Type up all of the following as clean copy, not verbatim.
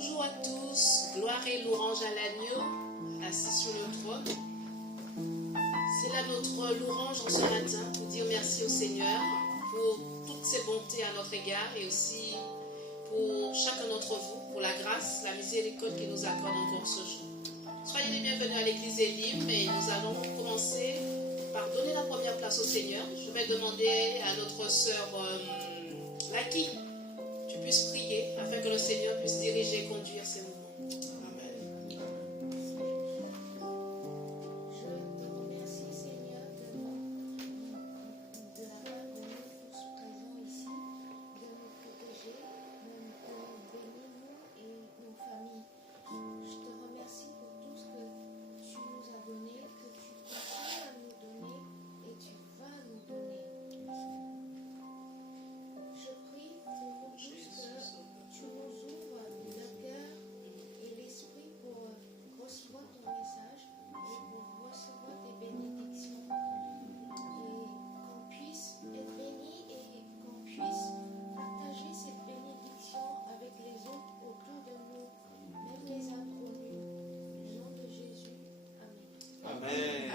Bonjour à tous, gloire et louange à l'agneau, assis sur le trône. C'est là notre louange en ce matin pour dire merci au Seigneur pour toutes ses bontés à notre égard et aussi pour chacun d'entre vous, pour la grâce, la miséricorde qu'il nous accorde encore ce jour. Soyez les bienvenus à l'église Elim et nous allons commencer par donner la première place au Seigneur. Je vais demander à notre sœur Laki, tu puisses prier afin que le Seigneur puisse diriger et conduire ces mouvements.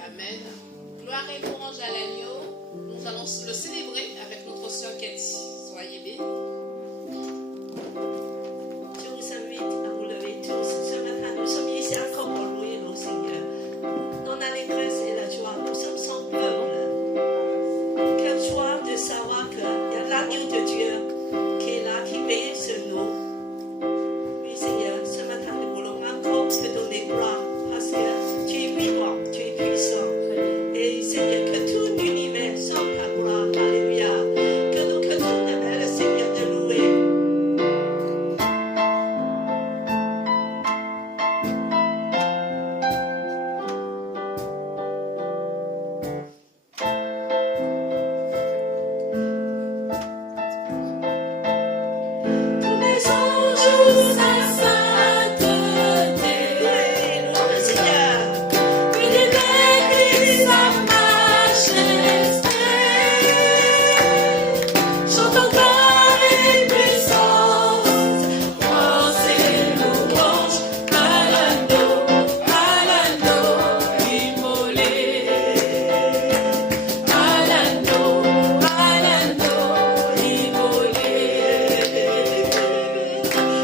Amen. Gloire et louange à l'agneau. Nous allons le célébrer avec notre sœur Cathy. Soyez bénis. Je vous invite à vous lever tous. Ce matin, nous sommes ici encore pour louer le Seigneur. Dans l'allégresse et la joie, nous sommes sans peuple. Quelle joie de savoir qu'il y a l'agneau de Dieu qui est là, qui veille sur nous. Oui, Seigneur, ce matin, nous voulons encore te donner gloire parce que tu es vivant, tu es puissant. Et Seigneur, que tout l'univers soit ta gloire. Alléluia. Que nous continuons le Seigneur de louer. Tous les anges à sainteté, louons le Seigneur. Puis l'église à majesté, chante encore et puissance, force et louange à l'agneau immolé, à l'agneau immolé.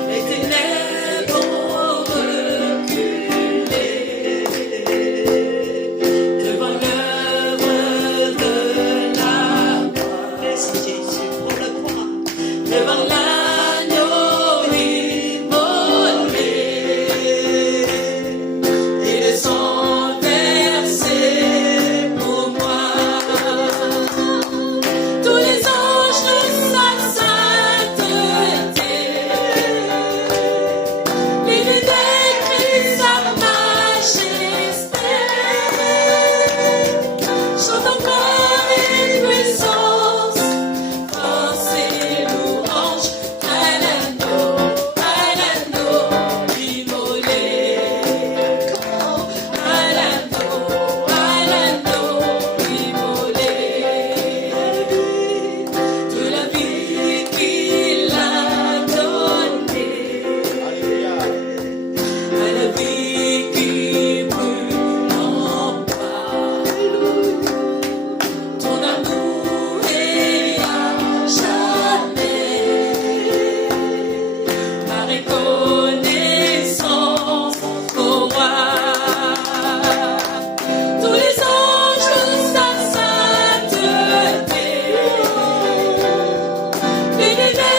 Les ténèbres ont reculé devant l'œuvre de la croix. Merci Jésus pour le croix. Devant l'agneau immolé et le sang versé pour moi. Tous les anges de sa sainteté, l'unité de sa majesté, chante encore une puissance, force et louange à l'agneau immolé. À l'agneau immolé, de la vie qu'il a donnée, à la vie qui brûle en moi. Ton amour est à jamais, ma reconnaissance pour moi. Tous les anges de sa sainteté, l'unité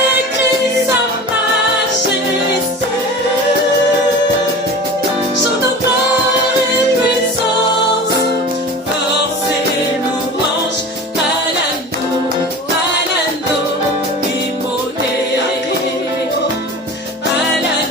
de sa majesté, chante encore une puissance, force et louange à l'agneau immolé, à l'agneau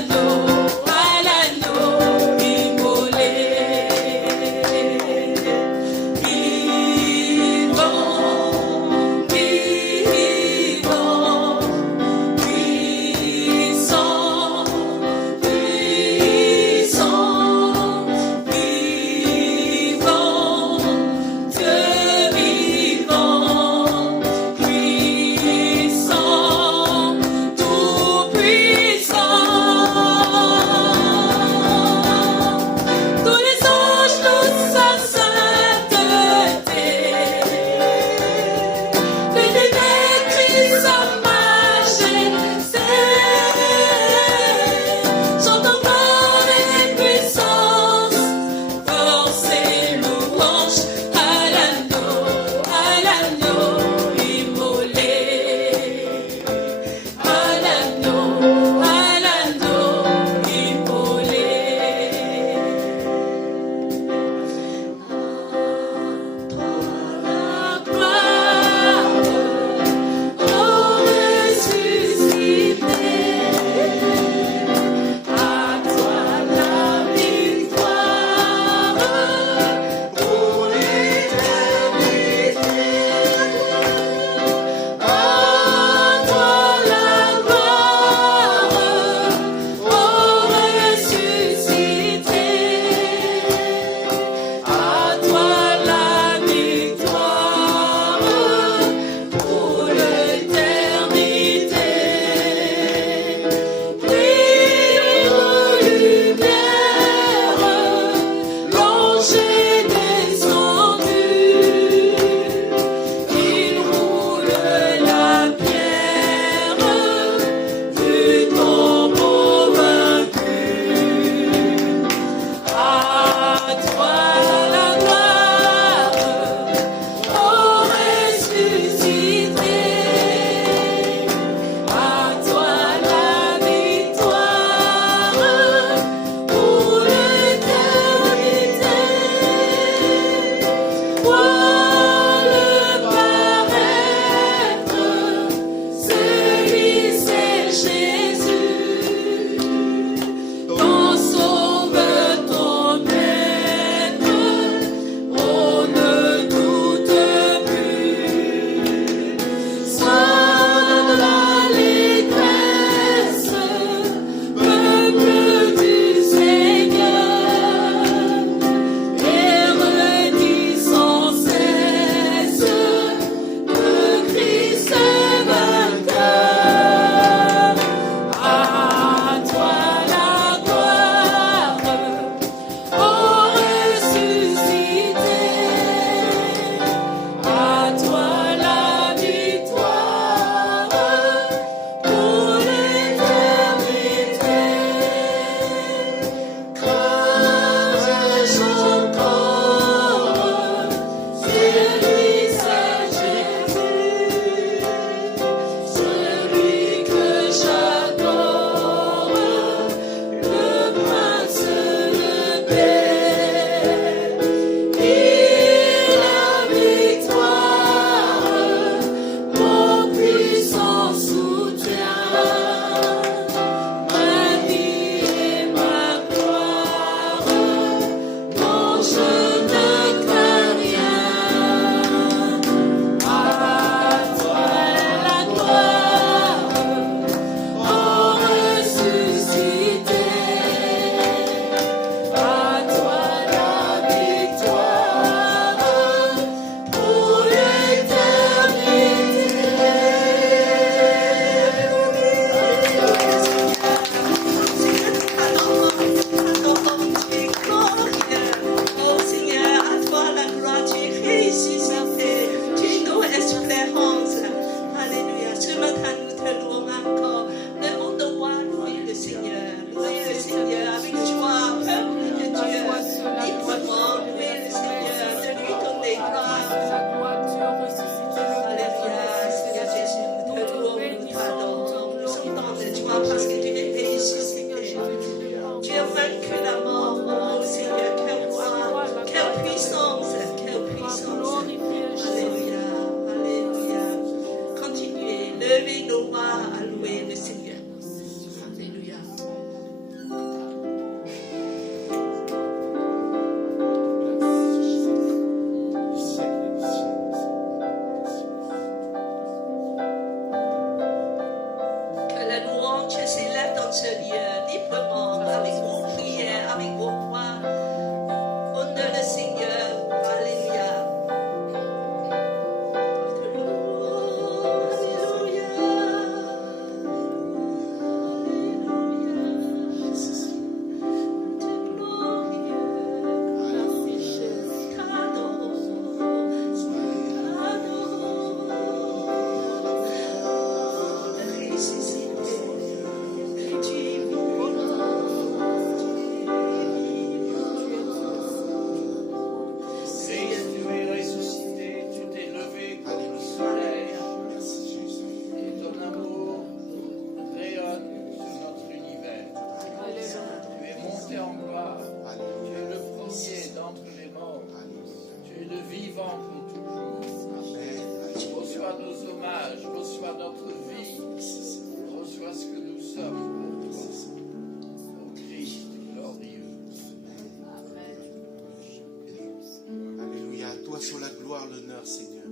l'honneur, Seigneur.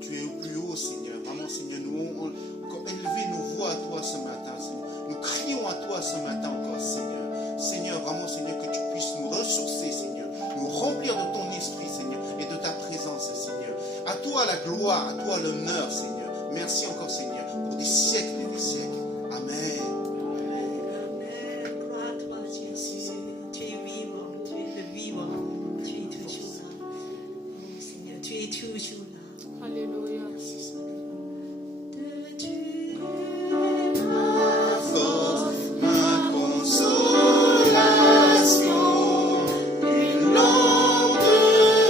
Tu es au plus haut, Seigneur. Vraiment, Seigneur, nous élevons nos voix à toi ce matin, Seigneur. Nous crions à toi ce matin encore, Seigneur. Seigneur, vraiment, Seigneur, que tu puisses nous ressourcer, Seigneur. Nous remplir de ton esprit, Seigneur, et de ta présence, Seigneur. À toi la gloire, à toi l'honneur, Seigneur. Merci encore, Seigneur, pour des siècles et des siècles. Amen. Amen. Gloire à toi, Jésus. Tu es vivant, tu es le vivant. Tu es toujours là. Oh, Seigneur, tu es toujours là. Alléluia. De Dieu. Ma force, ma consolation, une lampe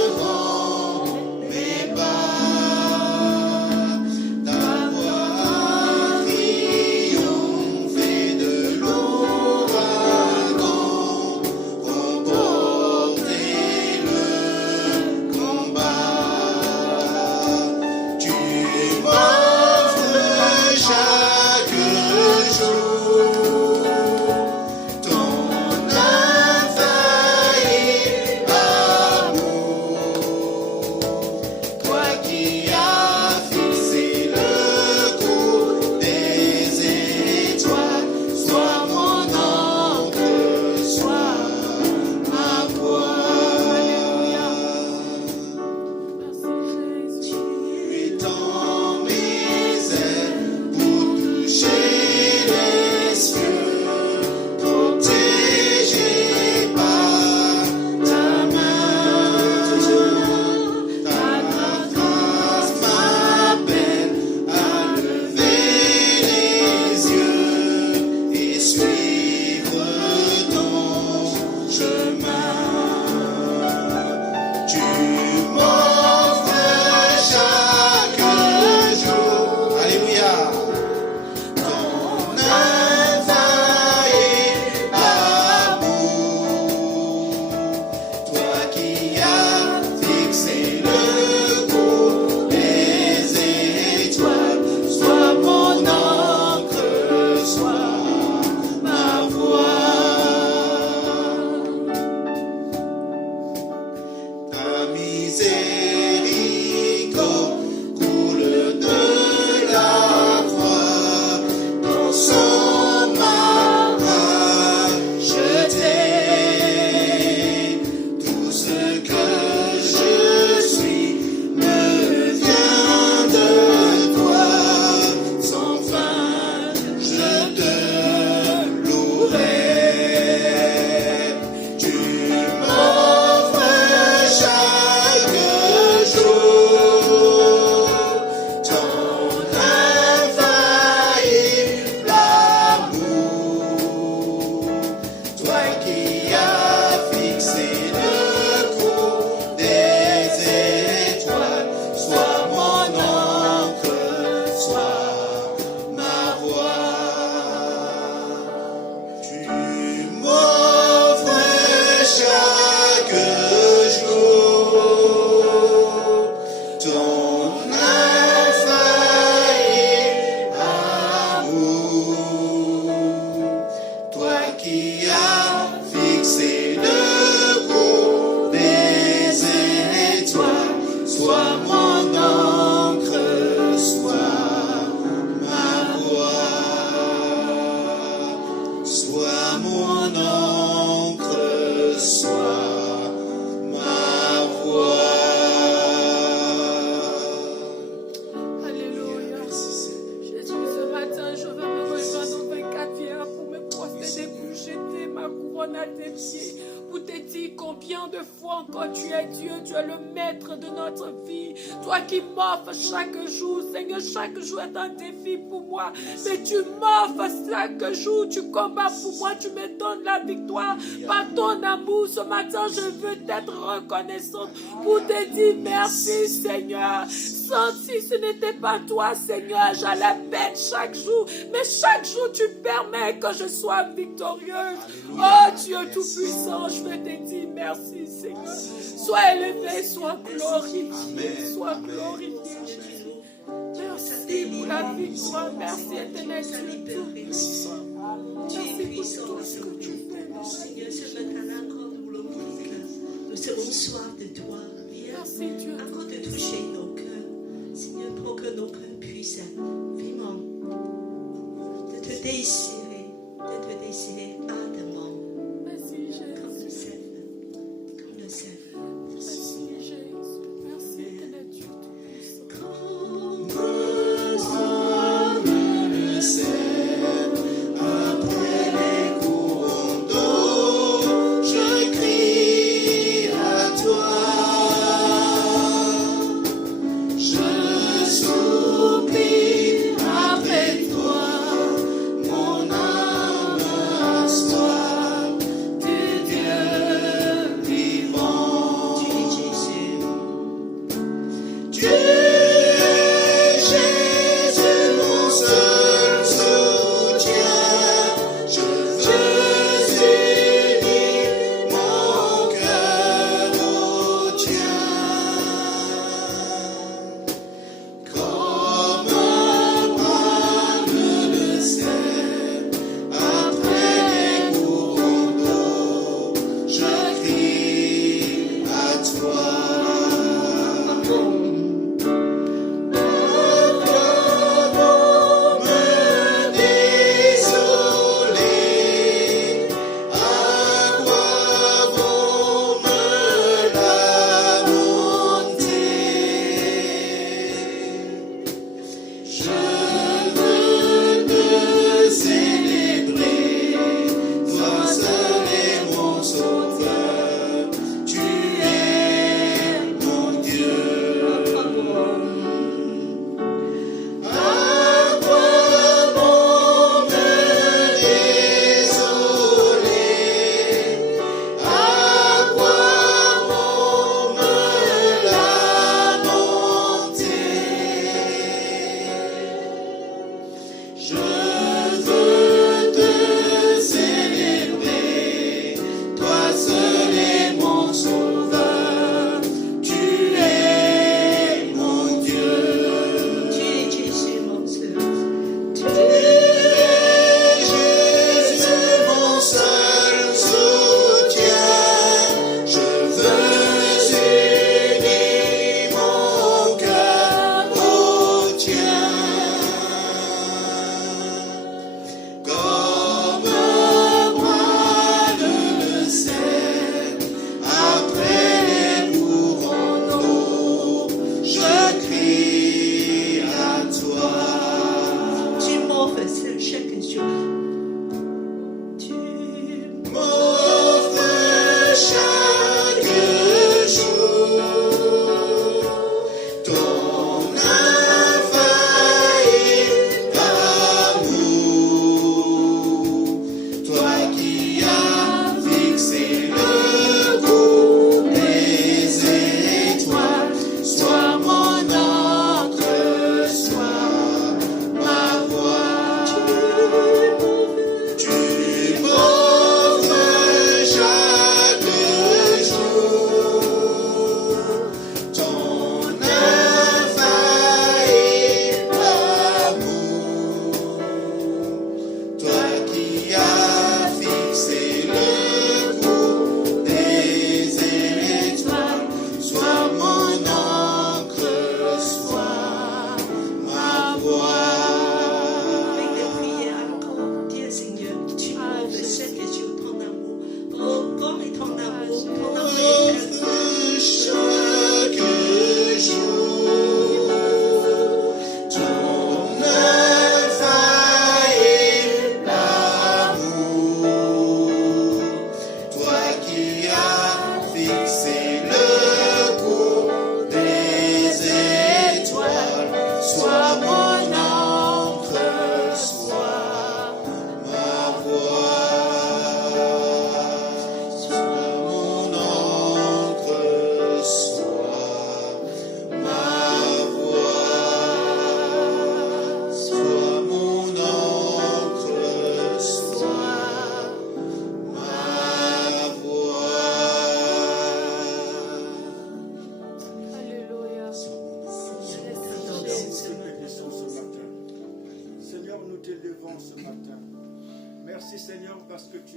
devant mes pas. Ta voix triompher de l'ouragan, remporter le combat. Tu m'offres chaque jour ton infaillible amour. Toi qui as fixé le cours des étoiles, sois mon encre, sois ma voix. Tu étends mes ailes pour toucher les cieux, protégé par ta main. Ta grâce m'appelle à lever les yeux et suivre ton chemin. Tu m'offres chaque jour, alléluia, ton infaillible amour. Toi qui as fixé le cours des étoiles, sois mon encre, sois ma voix. Ta miséricorde coule de la croix, ton sang m'a racheté. Tout ce que je suis me vient de toi, sans fin je te louerai. Tu m'offres chaque jour ton infaillible amour. Toi qui as fixé le cours des étoiles, sois mon encre, sois ma voix. Tu m'offres chaque jour ton infaillible amour. Toi qui as fixé le cours des étoiles, sois mon encre, sois ma voix. Sois mon encre, sois ma voix. Alléluia. Jésus, ce matin, je veux me rejoindre aux 24 vierges pour me prosterner, pour jeter ma couronne à tes pieds, pour te dire combien de fois encore tu es Dieu, tu es le maître de notre vie. Toi qui m'offres chaque jour, Seigneur, chaque jour est un défi pour moi, mais tu m'offres chaque jour, tu combats pour moi, tu me donnes la victoire par ton amour. Ce matin, je veux t'être reconnaissante pour te dire merci, Seigneur. Sans si ce n'était pas toi, Seigneur, j'allais perdre chaque jour, mais chaque jour tu permets que je sois victorieuse. Oh Dieu Tout-Puissant, je veux te dire merci, Seigneur. Sois élevé, sois glorifié, sois glorifié, Jésus. Merci pour la victoire, merci éternel Dieu Tout-Puissant. Merci pour tout ce que tu fais. Seigneur, ce matin-là, encore nous voulons dire que nous serons soif de toi. Merci Dieu. Encore de toucher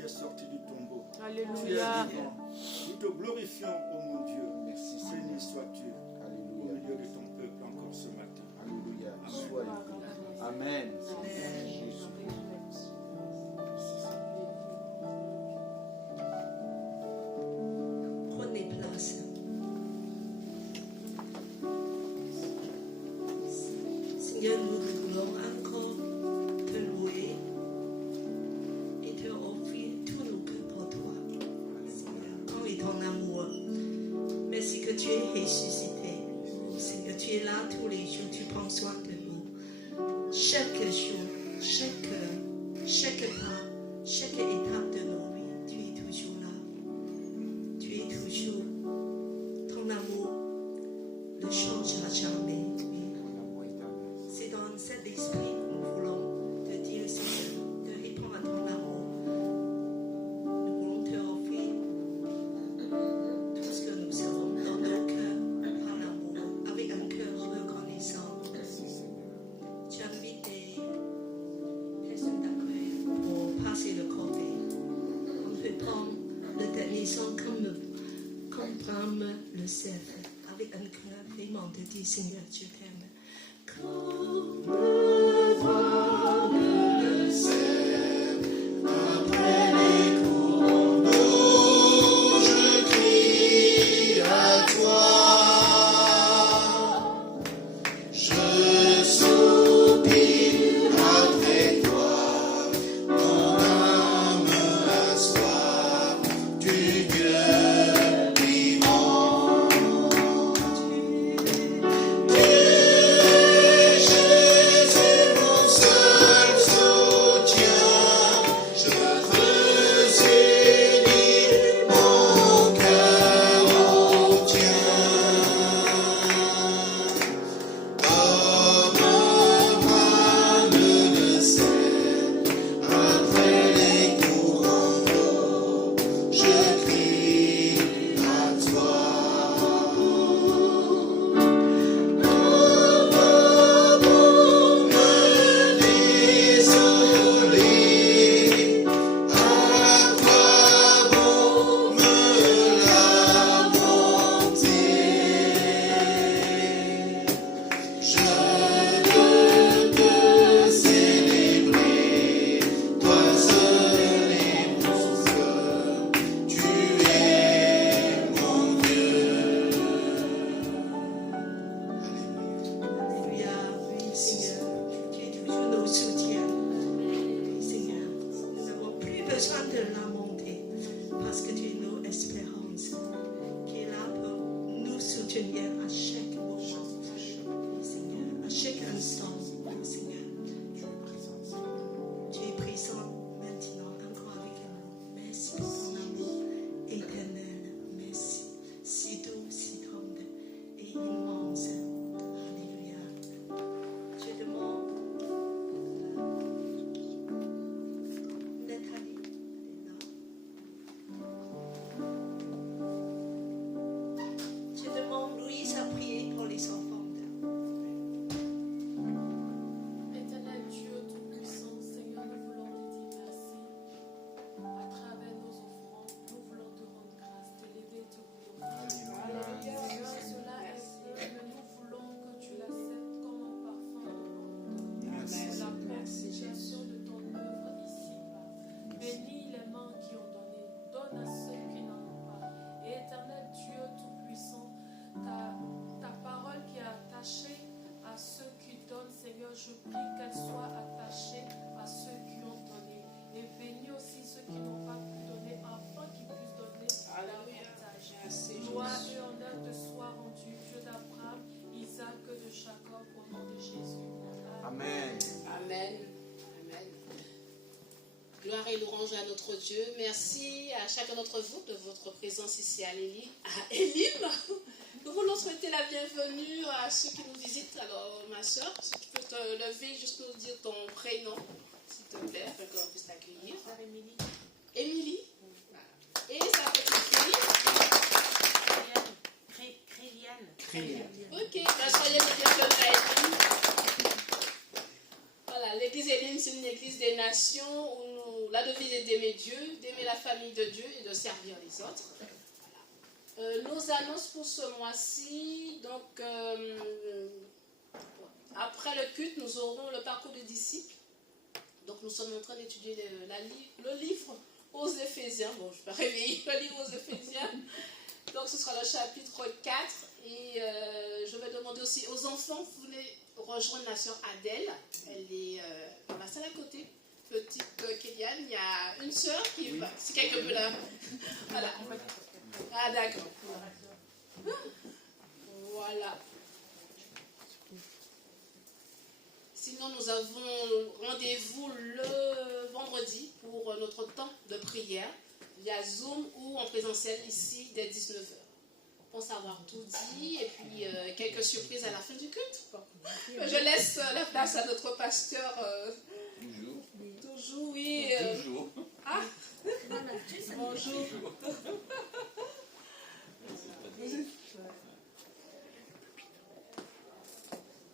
es sorti du tombeau. Tu es Alléluia. vivant. Nous te glorifions, oh mon Dieu. Merci, Béni Seigneur. sois-tu au Alléluia. milieu de ton peuple encore ce matin. Alléluia. Sois loué. Amen. Jésus. Prenez place. Seigneur, nous voulons encore te louer et te offrir tous nos cœurs pour toi. Seigneur, quand est ton amour. Merci que tu es ressuscité. Seigneur, tu es là tous les jours, tu prends soin de nous. Chaque jour, chaque pas, chaque étape de nos vies, tu es toujours là. Tu es toujours. Ton amour ne changera jamais. C'est dans cet esprit que nous voulons te dire, Seigneur, de répondre à ton amour. Nous voulons te offrir tout ce que nous sommes dans nos cœurs par l'amour, avec un cœur reconnaissant. Tu invites des personnes d'accueil pour passer le corvée. On peut prendre le dernier son comme Bram le sait, avec un cœur vraiment de dire, Seigneur, je t'aime. Comme Bram le sait, après les courants d'eau, je crie à toi. Je soupire après toi, mon âme a soif du Dieu vivant. Tu es Jésus, mon seul soutien. Je veux unir mon cœur au tien. Comme Bram le sait, après les courants d'eau, je crie à toi. Pourquoi pour me désoler? À quoi bon me lamenter? Je veux te célébrer, toi seul et mon cœur, tu es mon Dieu. Alléluia, oui Seigneur, tu es toujours nos soutiens. Oui Seigneur, nous n'avons plus besoin de lamenter parce que tu es nos espérances, qui est là pour nous soutenir à chaque moment. Oui, Seigneur, à chaque instant, oui, Seigneur, tu es présent maintenant encore avec nous. Merci pour ton amour éternel. Merci, si doux, si tendre et immense. Alléluia. Je demande Nathalie, elle est là. Je demande Louise à prier pour les enfants. Éternel Dieu Tout-Puissant, Seigneur, nous voulons te dire merci. À travers nos offrandes, nous voulons te rendre grâce, te lever, te glorifier. Seigneur, cela est peu, mais nous voulons que tu l'acceptes comme un parfum de la purification de ton œuvre ici-bas. Bénis les mains qui ont donné, donne à ceux qui n'en ont pas. Et éternel Dieu Tout-Puissant, ta parole qui est attachée à ceux qui donnent, Seigneur, je prie qu'elle soit attachée à ceux qui ont donné. Et bénis aussi ceux qui n'ont pas pu donner, afin qu'ils puissent donner davantage. Merci, Gloire Jésus. et honneur te soit rendu, Dieu d'Abraham, Isaac et de Jacob, au nom de Jésus. Amen. Amen. Amen. Gloire et louange à notre Dieu. Merci à chacun d'entre vous de votre présence ici à Elim. Nous voulons souhaiter la bienvenue à ceux qui nous visitent. Alors, ma soeur, si tu peux te lever, juste nous dire ton prénom, s'il te plaît, afin qu'on puisse t'accueillir. Émilie. Voilà. Et sa petite fille. Ok, soyez les bienvenus à Elim. Voilà, l'église Elim, c'est une église des nations où la devise est d'aimer Dieu, d'aimer la famille de Dieu et de servir les autres. Voilà. Nos annonces pour ce mois-ci, donc après le culte, nous aurons le parcours des disciples. Donc nous sommes en train d'étudier le livre aux Éphésiens. Bon, je vais pas réveiller le livre aux Éphésiens. Donc ce sera le chapitre 4. Et je vais demander aussi aux enfants, vous venez rejoindre la sœur Adèle. Elle est à ma salle à côté. Petite Kéliane, il y a une sœur qui va. Si quelqu'un peut là. Voilà. Ah d'accord. Voilà. Sinon, nous avons rendez-vous le vendredi pour notre temps de prière via Zoom ou en présentiel ici dès 19h. Je pense avoir tout dit et puis quelques surprises à la fin du culte. Bon. Je laisse la place à notre pasteur. Toujours, oui. Toujours. Ah, bonjour.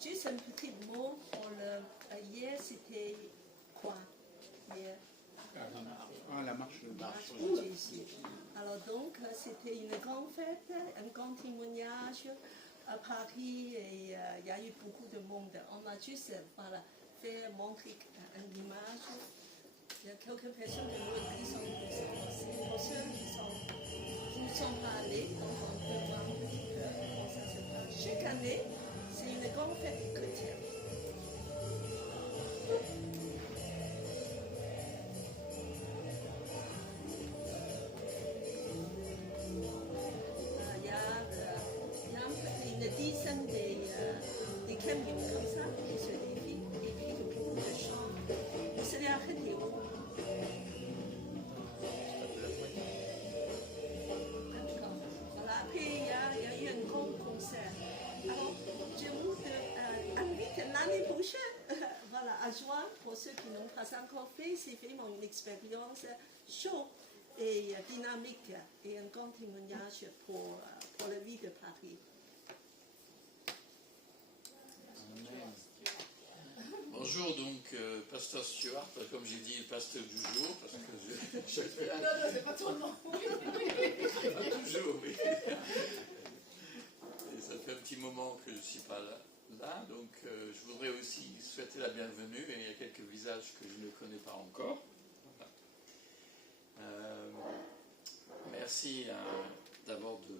Juste un petit mot pour le. Hier, c'était quoi? Hier, Ah, la marche. Jésus. Alors donc, c'était une grande fête, un grand témoignage à Paris et il y a eu beaucoup de monde. On a juste fait montrer une image. Il y a quelques personnes de nous qui sont aussi. Pour ceux qui ne sont pas allés, donc on peut voir un petit peu comment ça se passe. Chaque année, c'est une grande fête chrétienne. Il y a une dizaine des camions comme ça qui se défilent et puis beaucoup de chants. Vous savez arrêter où? D'accord. Voilà, après il y a eu un grand concert. Alors, je vous invite l'année prochaine voilà, à joindre pour ceux qui n'ont pas encore fait. C'est vraiment une expérience chaude et dynamique et un grand témoignage pour la vie de Paris. Bonjour, donc pasteur Stuart, comme j'ai dit, pasteur du jour, parce que je Non, c'est pas ton nom. pas toujours, oui. Et ça fait un petit moment que je ne suis pas là, donc je voudrais aussi souhaiter la bienvenue, et il y a quelques visages que je ne connais pas encore. Voilà. Merci d'abord de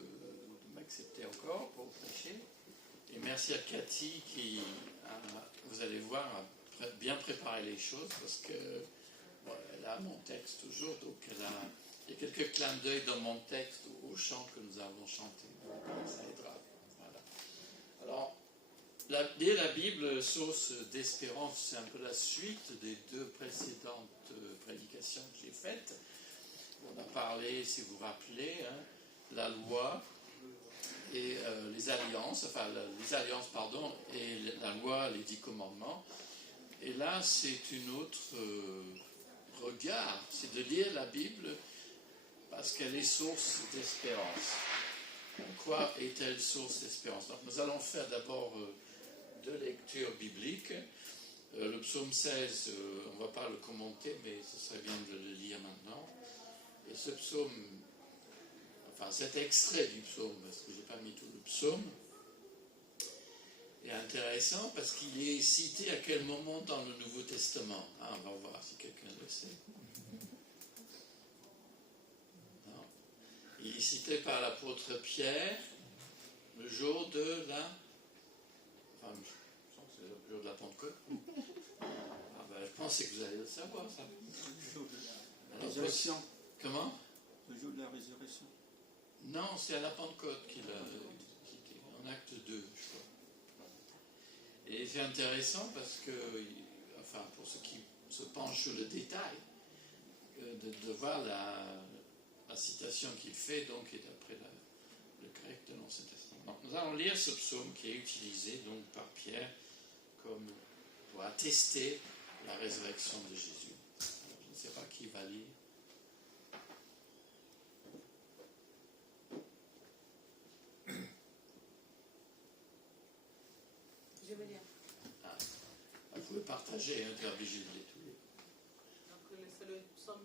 m'accepter encore pour prêcher, et merci à Cathy qui, vous allez voir, a bien préparé les choses, parce que bon, elle a mon texte toujours, donc il y a quelques clins d'œil dans mon texte au chant que nous avons chanté, donc ça aidera. Voilà. Alors, lire la Bible, source d'espérance, c'est un peu la suite des deux précédentes prédications que j'ai faites. On a parlé, si vous vous rappelez, la loi et les alliances, et la loi, les 10 commandements. Et là, c'est une autre regard, c'est de lire la Bible parce qu'elle est source d'espérance. En quoi est-elle source d'espérance? Donc, nous allons faire d'abord deux lectures bibliques. Le psaume 16, on ne va pas le commenter, mais ce serait bien de le lire maintenant. Et ce psaume, enfin cet extrait du psaume, parce que je n'ai pas mis tout le psaume, est intéressant parce qu'il est cité à quel moment dans le Nouveau Testament? On va voir si quelqu'un le sait. Non. Il est cité par l'apôtre Pierre le jour de la... Enfin, je pense que c'est le jour de la Pentecôte. Je pensais que vous allez le savoir, ça. La résurrection. Comment? Le jour de la résurrection. Non, c'est à la Pentecôte qu'il a cité, en acte 2, je crois. Et c'est intéressant parce que, enfin, pour ceux qui se penchent sur le détail, de voir la citation qu'il fait, donc, est d'après le grec de l'Ancien Testament. Donc, nous allons lire ce psaume qui est utilisé donc par Pierre comme pour attester la résurrection de Jésus. Alors, je ne sais pas qui va lire. Je veux dire. Vous pouvez partager, tu es obligé de les tous. Donc c'est le psaume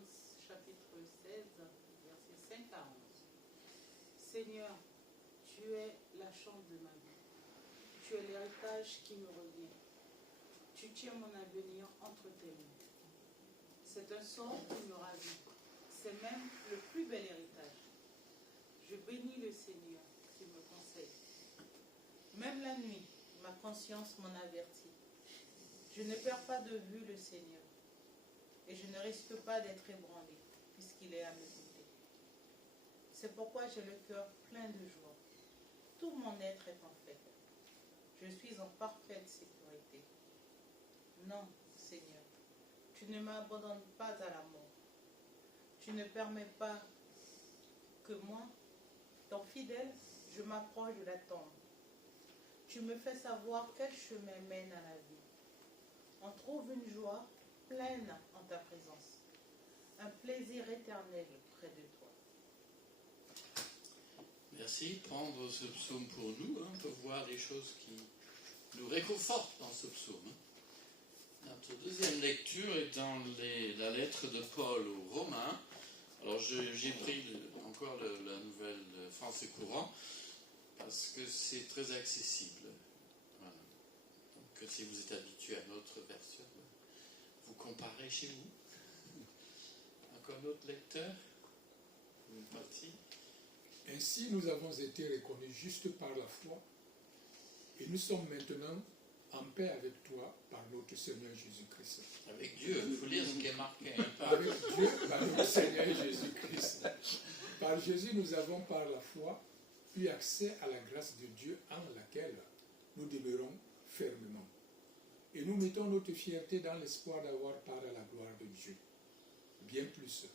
Seigneur, tu es la chance de ma vie. Tu es l'héritage qui me revient. Tu tiens mon avenir entre tes mains. C'est un sort qui me ravit. C'est même le plus bel héritage. Je bénis le Seigneur qui me conseille. Même la nuit, ma conscience m'en avertit. Je ne perds pas de vue le Seigneur. Et je ne risque pas d'être ébranlé, puisqu'il est à mes côtés. C'est pourquoi j'ai le cœur plein de joie. Tout mon être est en fête. Je suis en parfaite sécurité. Non, Seigneur, tu ne m'abandonnes pas à la mort. Tu ne permets pas que moi, ton fidèle, je m'approche de la tombe. Tu me fais savoir quel chemin mène à la vie. On trouve une joie pleine en ta présence, un plaisir éternel près de toi. Merci. Prendre ce psaume pour nous, on peut voir des choses qui nous réconfortent dans ce psaume. Notre deuxième lecture est dans la lettre de Paul aux Romains. Alors j'ai pris encore la nouvelle français courant parce que c'est très accessible. Voilà. Donc si vous êtes habitué à notre version, vous comparez chez vous. Encore un autre lecteur? Une partie? Ainsi, nous avons été reconnus justes par la foi, et nous sommes maintenant en paix avec toi par notre Seigneur Jésus-Christ. Avec Dieu, il faut lire ce qui est marqué. Hein, Avec Dieu, par notre Seigneur Jésus-Christ. Par Jésus, nous avons par la foi eu accès à la grâce de Dieu en laquelle nous demeurons fermement. Et nous mettons notre fierté dans l'espoir d'avoir part à la gloire de Dieu. Bien plus,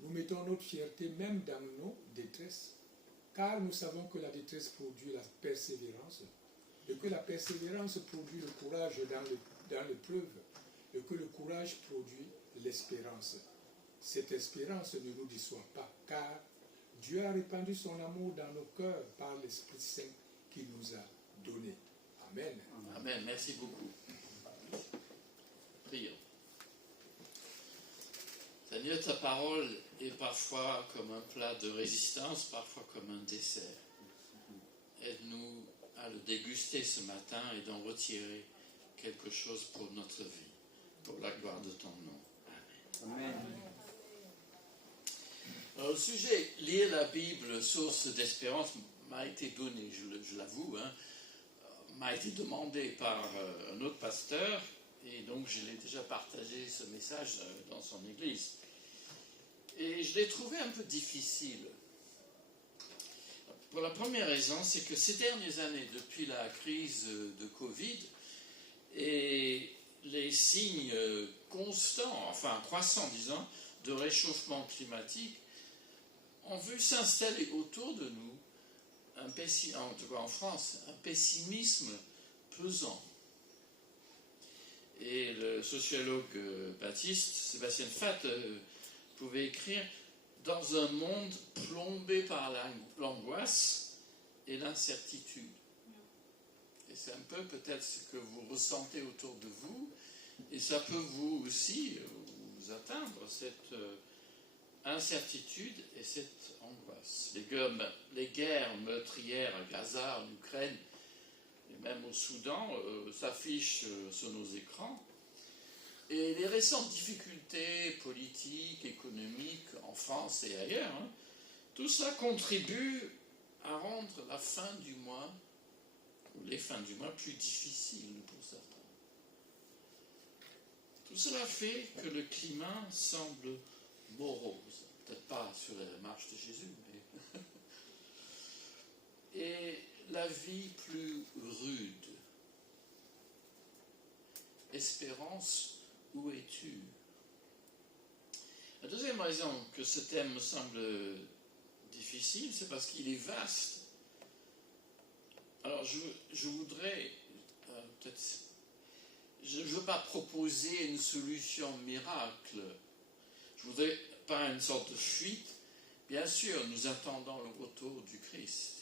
nous mettons notre fierté même dans nos détresses, car nous savons que la détresse produit la persévérance, et que la persévérance produit le courage dans l'épreuve, et que le courage produit l'espérance. Cette espérance ne nous déçoit pas, car Dieu a répandu son amour dans nos cœurs par l'Esprit Saint qu'il nous a donné. Amen. Amen. Merci beaucoup. Prions. Seigneur, ta parole est parfois comme un plat de résistance, parfois comme un dessert. Aide-nous à le déguster ce matin et d'en retirer quelque chose pour notre vie, pour la gloire de ton nom. Amen. Alors, le sujet, lire la Bible, source d'espérance, m'a été donné, je l'avoue, m'a été demandé par un autre pasteur, et donc je l'ai déjà partagé ce message dans son église. Et je l'ai trouvé un peu difficile. Pour la première raison, c'est que ces dernières années, depuis la crise de Covid, et les signes constants, enfin croissants, disons, de réchauffement climatique, ont vu s'installer autour de nous, en tout cas en France, un pessimisme pesant. Et le sociologue baptiste, Sébastien Fath, pouvait écrire « Dans un monde plombé par l'angoisse et l'incertitude ». Et c'est un peu peut-être ce que vous ressentez autour de vous, et ça peut vous aussi vous atteindre, cette incertitude et cette angoisse. Les guerres meurtrières à Gaza, en Ukraine, et même au Soudan, s'affichent sur nos écrans. Et les récentes difficultés politiques, économiques en France et ailleurs, tout ça contribue à rendre la fin du mois, ou les fins du mois, plus difficiles pour certains. Tout cela fait que le climat semble morose. Peut-être pas sur la marche de Jésus, mais... et la vie plus rude. Espérance, où es-tu? La deuxième raison que ce thème me semble difficile, c'est parce qu'il est vaste. Alors je voudrais, peut-être, je ne veux pas proposer une solution miracle. Je voudrais pas une sorte de fuite. Bien sûr, nous attendons le retour du Christ.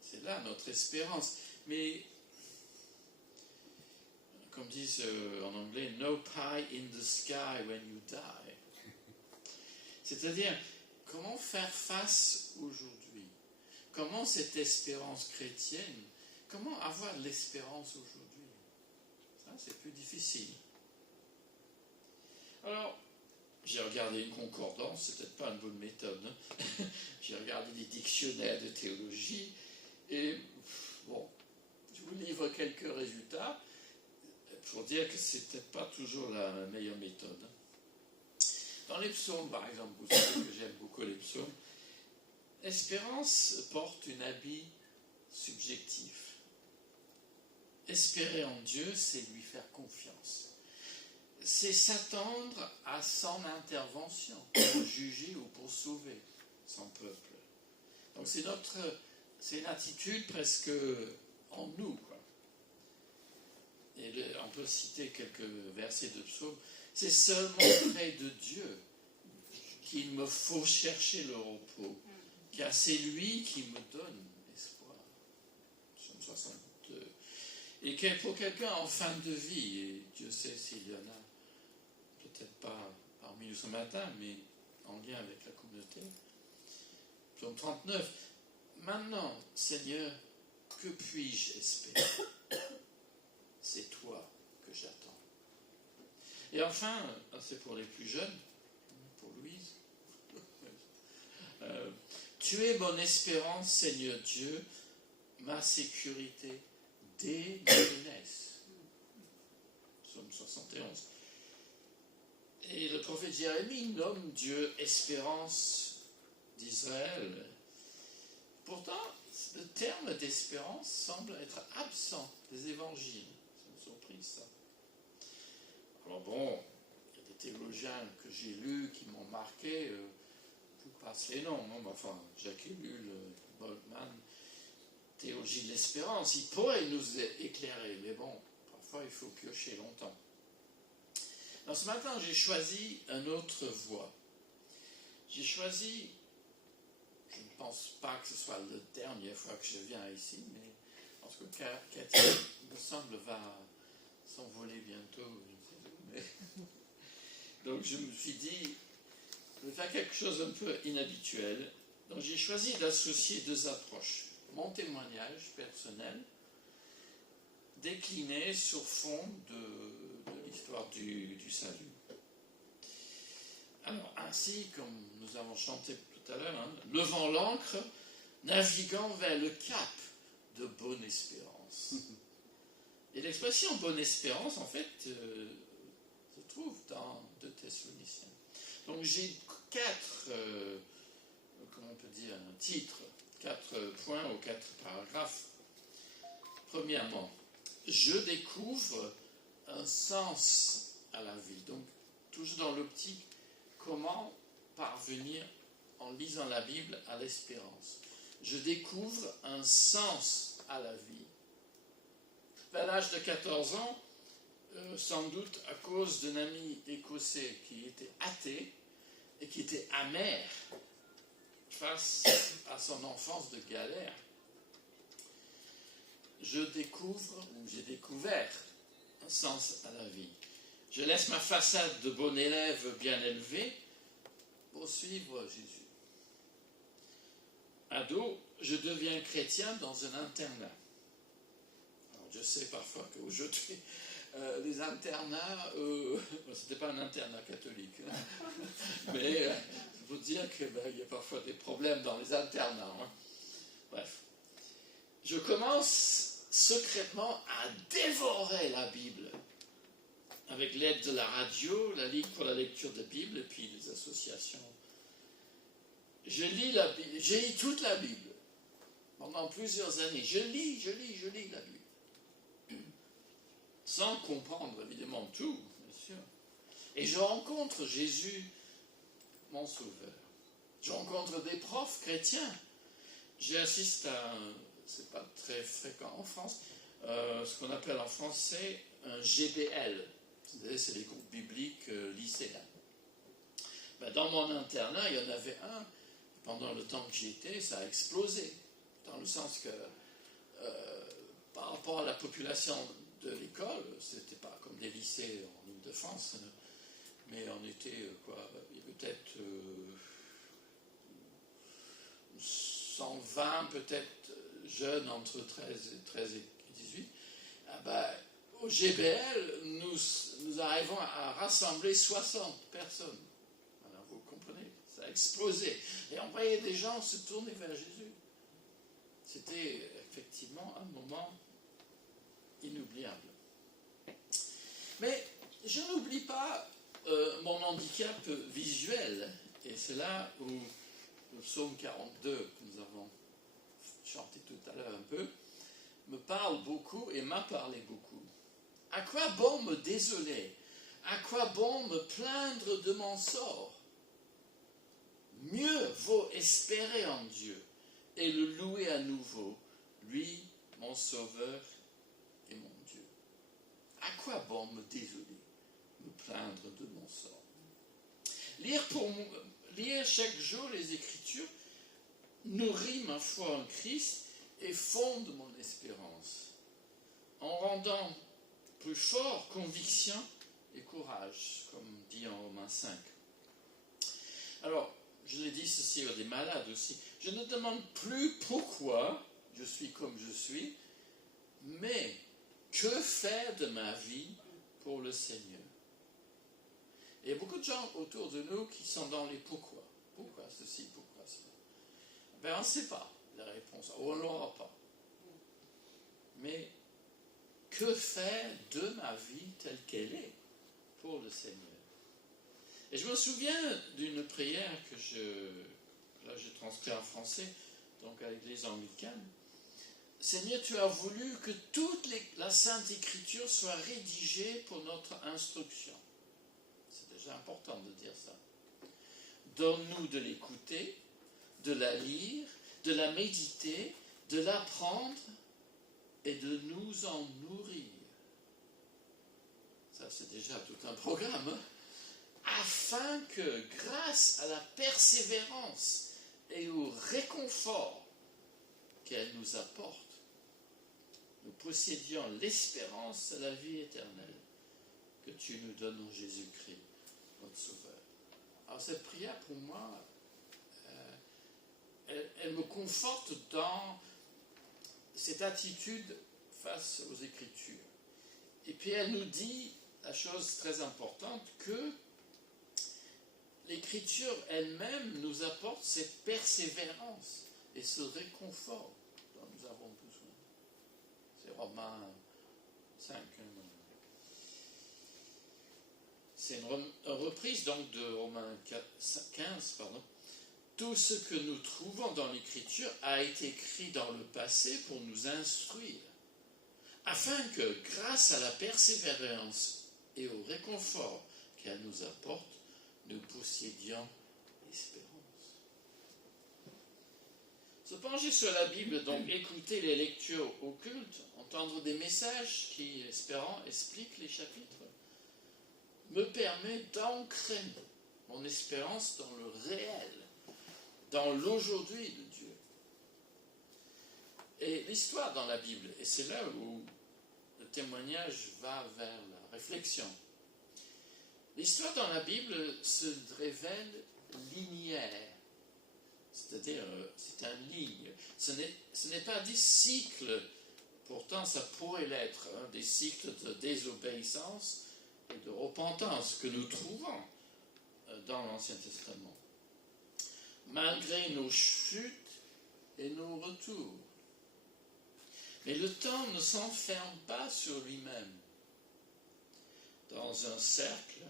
C'est là notre espérance. Mais, comme disent en anglais, no pie in the sky when you die. C'est-à-dire comment faire face aujourd'hui? Comment cette espérance chrétienne, comment avoir de l'espérance aujourd'hui? Ça, c'est plus difficile. Alors, j'ai regardé une concordance, c'est peut-être pas une bonne méthode. Hein. J'ai regardé des dictionnaires de théologie et, bon, je vous livre quelques résultats pour dire que c'est peut-être pas toujours la meilleure méthode. Dans les psaumes, par exemple, vous savez que j'aime beaucoup les psaumes, espérance porte un habit subjectif. Espérer en Dieu, c'est lui faire confiance. C'est s'attendre à son intervention pour juger ou pour sauver son peuple. Donc c'est une attitude presque en nous, quoi. Et on peut citer quelques versets de psaume. C'est seulement près de Dieu qu'il me faut chercher le repos, car c'est lui qui me donne espoir. Psaume 62. Et pour quelqu'un en fin de vie, et Dieu sait s'il y en a, peut-être pas parmi nous ce matin, mais en lien avec la communauté. Psaume 39. Maintenant, Seigneur, que puis-je espérer? C'est toi que j'attends. Et enfin, c'est pour les plus jeunes, pour Louise. Tu es mon espérance, Seigneur Dieu, ma sécurité dès ma jeunesse. Psaume 71. Et le prophète Jérémie nomme Dieu espérance d'Israël. Pourtant, le terme d'espérance semble être absent des évangiles. C'est une surprise, ça. Alors bon, il y a des théologiens que j'ai lus qui m'ont marqué, je vous passe les noms, hein, enfin, Jacques Ellul, Boltmann, Théologie de l'espérance, il pourrait nous éclairer, mais bon, parfois il faut piocher longtemps. Alors ce matin, j'ai choisi une autre voie. J'ai choisi, je ne pense pas que ce soit la dernière fois que je viens ici, mais parce que Cathy, me semble, va s'envoler bientôt, je ne sais où, mais... Donc je me suis dit, je vais faire quelque chose un peu inhabituel. Donc j'ai choisi d'associer deux approches. Mon témoignage personnel, décliné sur fond de l'histoire du salut. Alors, ainsi, comme nous avons chanté tout à l'heure, hein, levant l'ancre, naviguant vers le cap de bonne espérance. Et l'expression bonne espérance, en fait, se trouve dans 2 Thessaloniciens. Donc, j'ai 4, comment on peut dire, un titre, 4 points ou 4 paragraphes. Premièrement, je découvre un sens à la vie. Donc, toujours dans l'optique, comment parvenir, en lisant la Bible, à l'espérance. Je découvre un sens à la vie. Vers l'âge de 14 ans, sans doute à cause d'un ami écossais qui était athée et qui était amer face à son enfance de galère, j'ai découvert un sens à la vie. Je laisse ma façade de bon élève bien élevé pour suivre Jésus. Ado, je deviens chrétien dans un internat. Alors, je sais parfois qu'aujourd'hui, les internats, c'était pas un internat catholique, hein. Mais il faut dire qu'il y a parfois des problèmes dans les internats. Hein. Bref. Je commence secrètement à dévorer la Bible avec l'aide de la radio, la Ligue pour la lecture de Bible et puis les associations. Je lis la Bible, j'ai lu toute la Bible pendant plusieurs années. Je lis la Bible. Sans comprendre évidemment tout, bien sûr. Et je rencontre Jésus, mon sauveur. Je rencontre des profs chrétiens. J'assiste à, c'est pas très fréquent en France, ce qu'on appelle en français un GBL. C'est les groupes bibliques lycéens. Dans mon internat, il y en avait un. Pendant le temps que j'y étais, ça a explosé. Dans le sens que, par rapport à la population de l'école, c'était pas comme des lycées en Ile-de-France, mais on était, il y avait peut-être 120 peut-être jeunes entre 13 et 18, au GBL, nous arrivons à rassembler 60 personnes. Alors, vous comprenez, ça a explosé. Et on voyait des gens se tourner vers Jésus. C'était effectivement un moment inoubliable. Mais je n'oublie pas mon handicap visuel. Et c'est là où le psaume 42, que nous avons chanté tout à l'heure un peu, me parle beaucoup et m'a parlé beaucoup. À quoi bon me désoler? À quoi bon me plaindre de mon sort? Mieux vaut espérer en Dieu et le louer à nouveau, lui, mon Sauveur et mon Dieu. À quoi bon me désoler, me plaindre de mon sort? Lire chaque jour les Écritures nourrit ma foi en Christ et fonde mon espérance, en rendant plus fort conviction et courage, comme dit en Romains 5. Alors, je l'ai dit ceci aux des malades aussi, je ne demande plus pourquoi je suis comme je suis, mais que faire de ma vie pour le Seigneur? Et il y a beaucoup de gens autour de nous qui sont dans les pourquoi. Pourquoi ceci, pourquoi cela? On ne sait pas la réponse, on ne l'aura pas. Mais que faire de ma vie telle qu'elle est pour le Seigneur? Et je me souviens d'une prière que j'ai transcrite en français, donc à l'église anglicane. Seigneur, tu as voulu que toute la Sainte Écriture soit rédigée pour notre instruction. C'est déjà important de dire ça. Donne-nous de l'écouter, de la lire, de la méditer, de l'apprendre et de nous en nourrir. Ça, c'est déjà tout un programme. Hein? Afin que, grâce à la persévérance et au réconfort qu'elle nous apporte, nous possédions l'espérance de la vie éternelle que tu nous donnes en Jésus-Christ, notre Sauveur. Alors cette prière, pour moi, elle me conforte dans cette attitude face aux Écritures. Et puis elle nous dit la chose très importante, que l'Écriture elle-même nous apporte cette persévérance et ce réconfort dont nous avons besoin. C'est Romains 5. C'est une reprise donc de Romains 15, pardon. Tout ce que nous trouvons dans l'Écriture a été écrit dans le passé pour nous instruire, afin que, grâce à la persévérance et au réconfort qu'elle nous apporte, nous possédions l'espérance. Se pencher sur la Bible, donc écouter les lectures occultes, entendre des messages qui, espérant, expliquent les chapitres, me permet d'ancrer mon espérance dans le réel, dans l'aujourd'hui de Dieu. Et l'histoire dans la Bible, et c'est là où le témoignage va vers la réflexion. L'histoire dans la Bible se révèle linéaire, c'est-à-dire c'est un ligne. Ce n'est pas des cycles, pourtant ça pourrait l'être, hein, des cycles de désobéissance et de repentance que nous trouvons dans l'Ancien Testament. Malgré nos chutes et nos retours. Mais le temps ne s'enferme pas sur lui-même dans un cercle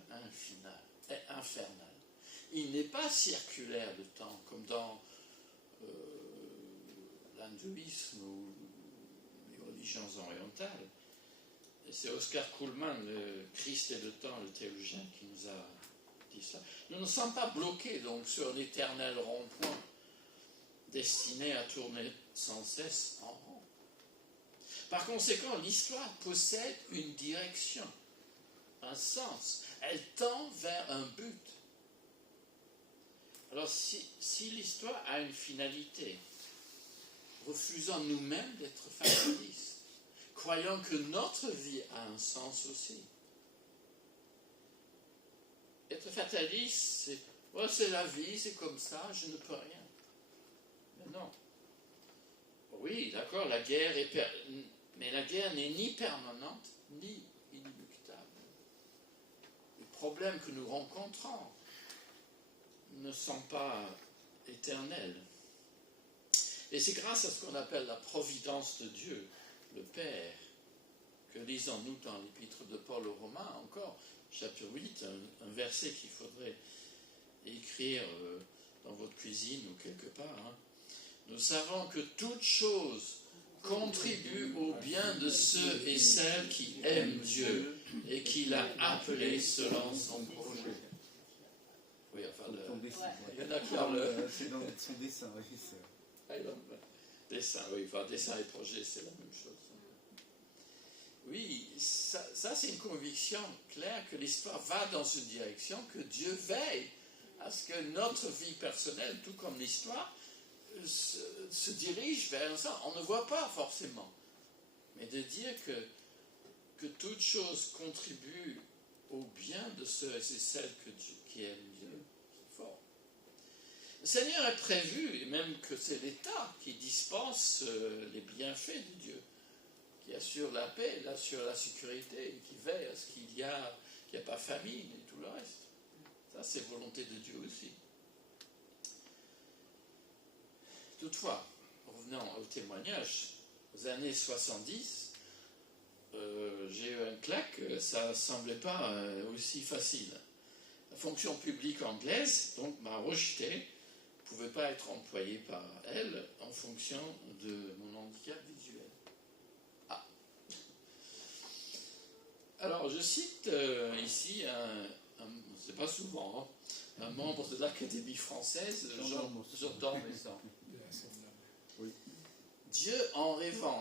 infernal. Il n'est pas circulaire le temps, comme dans l'hindouisme ou les religions orientales. Et c'est Oscar Kuhlmann, le Christ et le temps, le théologien, qui nous a dit ça. Nous ne sommes pas bloqués donc sur l'éternel rond-point, destiné à tourner sans cesse en rond. Par conséquent, l'histoire possède une direction, un sens. Elle tend vers un but. Alors, si l'histoire a une finalité, refusons nous-mêmes d'être fatalistes, croyant que notre vie a un sens aussi. Être fataliste, c'est la vie, c'est comme ça, je ne peux rien. Mais non. Oui, d'accord, mais la guerre n'est ni permanente, ni inéluctable. Les problèmes que nous rencontrons ne sont pas éternels. Et c'est grâce à ce qu'on appelle la providence de Dieu, le Père, que lisons-nous dans l'épître de Paul aux Romains, encore, chapitre 8, un verset qu'il faudrait écrire dans votre cuisine ou quelque part. Hein. Nous savons que toute chose contribue au bien de ceux et celles qui aiment Dieu et qu'il a appelé selon son projet. Oui, enfin, il y en a qui ont le... C'est dans son dessin, oui. Dessin, oui, enfin, dessin et projet, c'est la même chose. Oui, ça c'est une conviction claire que l'histoire va dans une direction, que Dieu veille à ce que notre vie personnelle, tout comme l'histoire, se dirige vers ça. On ne voit pas forcément, mais de dire que toute chose contribue au bien de ceux et celles qui aiment Dieu, c'est fort. Le Seigneur a prévu, et même que c'est l'État qui dispense les bienfaits de Dieu, qui assure la paix, il assure la sécurité, et qui veille à ce qu'il n'y a pas famine et tout le reste. Ça, c'est volonté de Dieu aussi. Toutefois, revenons au témoignage, aux années 70, j'ai eu un claque, ça ne semblait pas aussi facile. La fonction publique anglaise, donc, m'a rejeté, ne pouvait pas être employée par elle en fonction de mon handicap visuel. Ah. Alors, je cite ici c'est pas souvent, hein, un membre de l'Académie française, Jean Maison.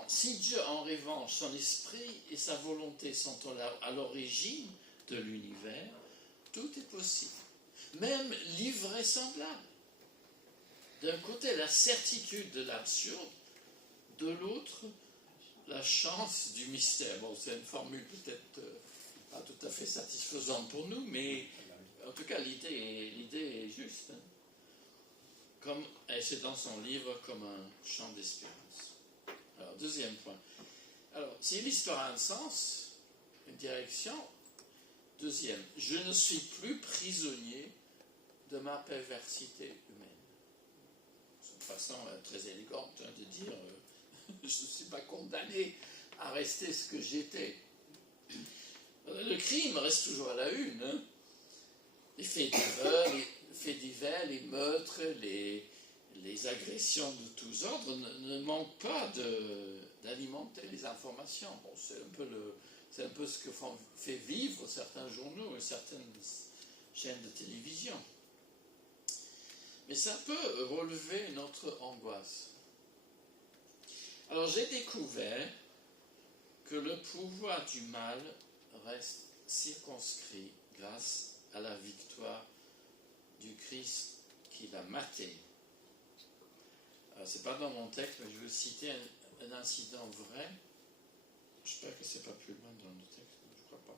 Si Dieu en rêvant, son esprit et sa volonté sont à l'origine de l'univers, tout est possible, même l'invraisemblable. D'un côté, la certitude de l'absurde, de l'autre, la chance du mystère. Bon, c'est une formule peut-être pas tout à fait satisfaisante pour nous, mais en tout cas, l'idée est juste. Hein. Et c'est dans son livre comme un chant d'espérance. Alors, deuxième point. Alors, si l'histoire a un sens, une direction, deuxième, je ne suis plus prisonnier de ma perversité humaine. C'est une façon très élégante hein, de dire je ne suis pas condamné à rester ce que j'étais. Le crime reste toujours à la une. Hein. Les faits divers, les meurtres, les agressions de tous ordres ne manquent pas d'alimenter les informations. Bon, c'est un peu ce que fait vivre certains journaux et certaines chaînes de télévision. Mais ça peut relever notre angoisse. Alors j'ai découvert que le pouvoir du mal reste circonscrit grâce à la victoire du Christ qui l'a maté. Alors, c'est pas dans mon texte, mais je veux citer un incident vrai. J'espère que c'est pas plus loin dans le texte, je crois pas.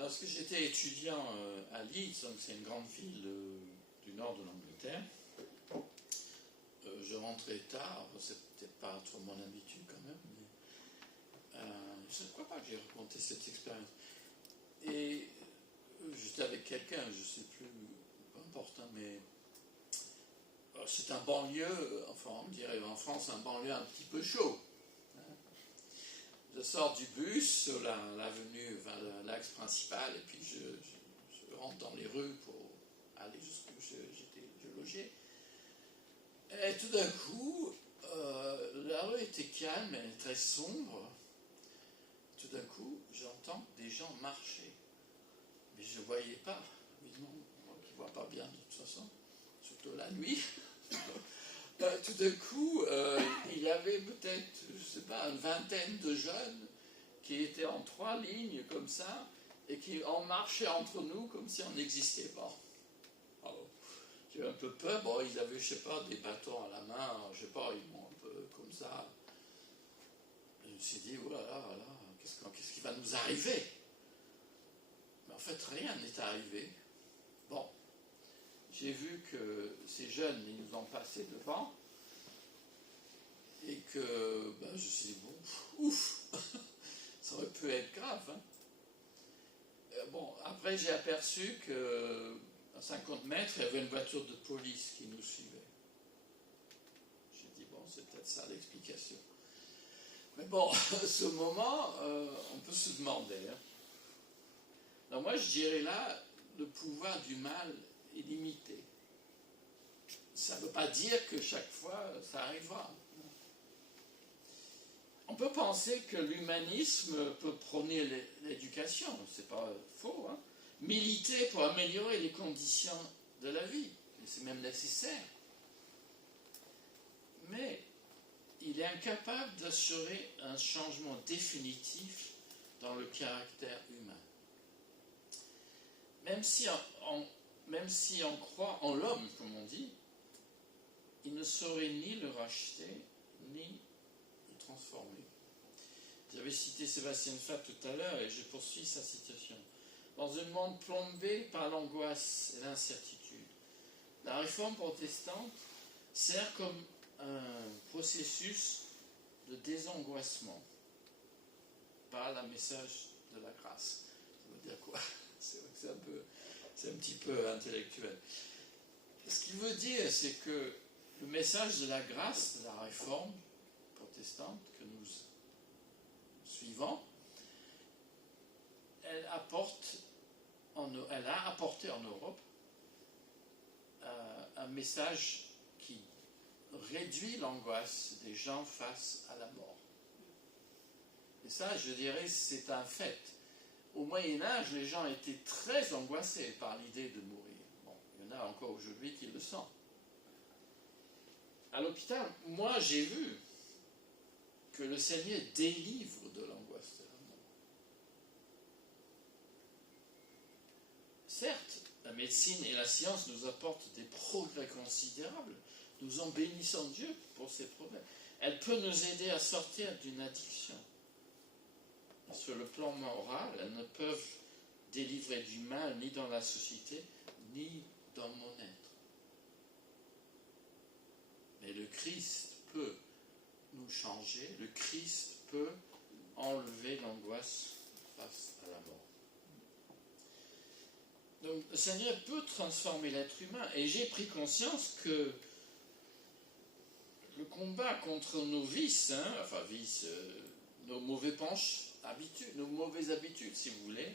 Lorsque j'étais étudiant à Leeds, donc c'est une grande ville du nord de l'Angleterre, je rentrais tard, c'était pas trop mon habitude quand même, mais je ne crois pas que j'ai raconté cette expérience. Et j'étais avec quelqu'un, je ne sais plus, peu importe, mais c'est un banlieue, enfin on dirait en France un banlieue un petit peu chaud. Je sors du bus sur l'avenue, vers l'axe principal, et puis je rentre dans les rues pour aller jusqu'où je logeais. Et tout d'un coup, la rue était calme, elle était très sombre. Tout d'un coup, j'entends des gens marcher. Mais je ne voyais pas. Mais non, moi qui ne vois pas bien de toute façon, surtout la nuit. Tout d'un coup, il y avait peut-être, je ne sais pas, une vingtaine de jeunes qui étaient en 3 lignes comme ça et qui en marchaient entre nous comme si on n'existait pas. Alors, j'ai eu un peu peur. Bon, ils avaient, je ne sais pas, des bâtons à la main, je ne sais pas, ils m'ont un peu comme ça. Et je me suis dit, oh là là, qu'est-ce qui va nous arriver? Mais en fait, rien n'est arrivé. Bon, j'ai vu que ces jeunes, ils nous ont passé devant. Et que ben, je me suis dit, bon, ouf, ça aurait pu être grave. Hein. Bon, après j'ai aperçu qu'à 50 mètres, il y avait une voiture de police qui nous suivait. J'ai dit, bon, c'est peut-être ça l'explication. Mais bon, ce moment, on peut se demander. Hein. Alors moi, je dirais là, le pouvoir du mal est limité. Ça ne veut pas dire que chaque fois, ça arrivera. On peut penser que l'humanisme peut prôner l'éducation, c'est pas faux, hein. Militer pour améliorer les conditions de la vie, et c'est même nécessaire. Mais il est incapable d'assurer un changement définitif dans le caractère humain. Même si on croit en l'homme, comme on dit, il ne saurait ni le racheter, ni le transformer. J'avais cité Sébastien Fath tout à l'heure et je poursuis sa citation. Dans un monde plombé par l'angoisse et l'incertitude, la réforme protestante sert comme un processus de désangoissement par le message de la grâce. Ça veut dire quoi? C'est vrai que c'est un petit peu intellectuel. Ce qu'il veut dire, c'est que le message de la grâce de la réforme protestante que nous suivons, elle a apporté en Europe un message qui réduit l'angoisse des gens face à la mort. Et ça, je dirais, c'est un fait. Au Moyen-Âge, les gens étaient très angoissés par l'idée de mourir. Bon, il y en a encore aujourd'hui qui le sentent. À l'hôpital, moi, j'ai vu que le Seigneur délivre de l'angoisse de la mort. Certes, la médecine et la science nous apportent des progrès considérables. Nous en bénissons Dieu pour ces problèmes. Elle peut nous aider à sortir d'une addiction. Sur le plan moral, elles ne peuvent délivrer du mal ni dans la société, ni dans mon être. Mais le Christ peut nous changer, le Christ peut enlever l'angoisse face à la mort. Donc le Seigneur peut transformer l'être humain, et j'ai pris conscience que le combat contre nos vices, nos mauvais penchants, nos mauvaises habitudes, si vous voulez.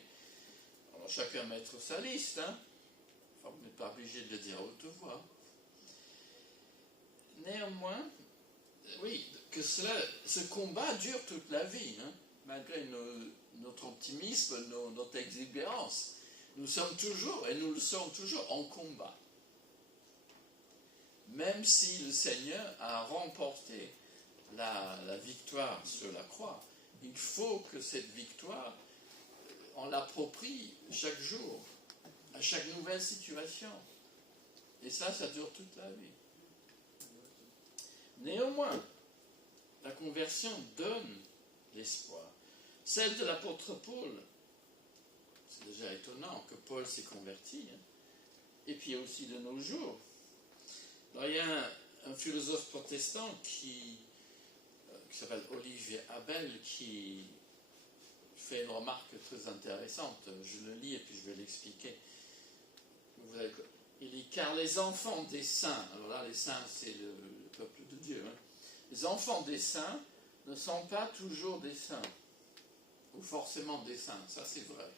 Alors chacun mettre sa liste, hein. Enfin, vous n'êtes pas obligé de le dire à haute voix. Néanmoins, oui, que ce combat dure toute la vie, hein, malgré notre optimisme, notre exubérance. Nous sommes toujours, et nous le sommes toujours, en combat. Même si le Seigneur a remporté la victoire sur la croix, il faut que cette victoire, on l'approprie chaque jour, à chaque nouvelle situation. Et ça dure toute la vie. Néanmoins, la conversion donne l'espoir. Celle de l'apôtre Paul, c'est déjà étonnant que Paul s'est converti, hein. Et puis aussi de nos jours. Alors, il y a un philosophe protestant qui s'appelle Olivier Abel, qui fait une remarque très intéressante. Je le lis et puis je vais l'expliquer. Il dit, car les enfants des saints, alors là les saints c'est le peuple de Dieu, hein, les enfants des saints ne sont pas toujours des saints, ou forcément des saints, ça c'est vrai.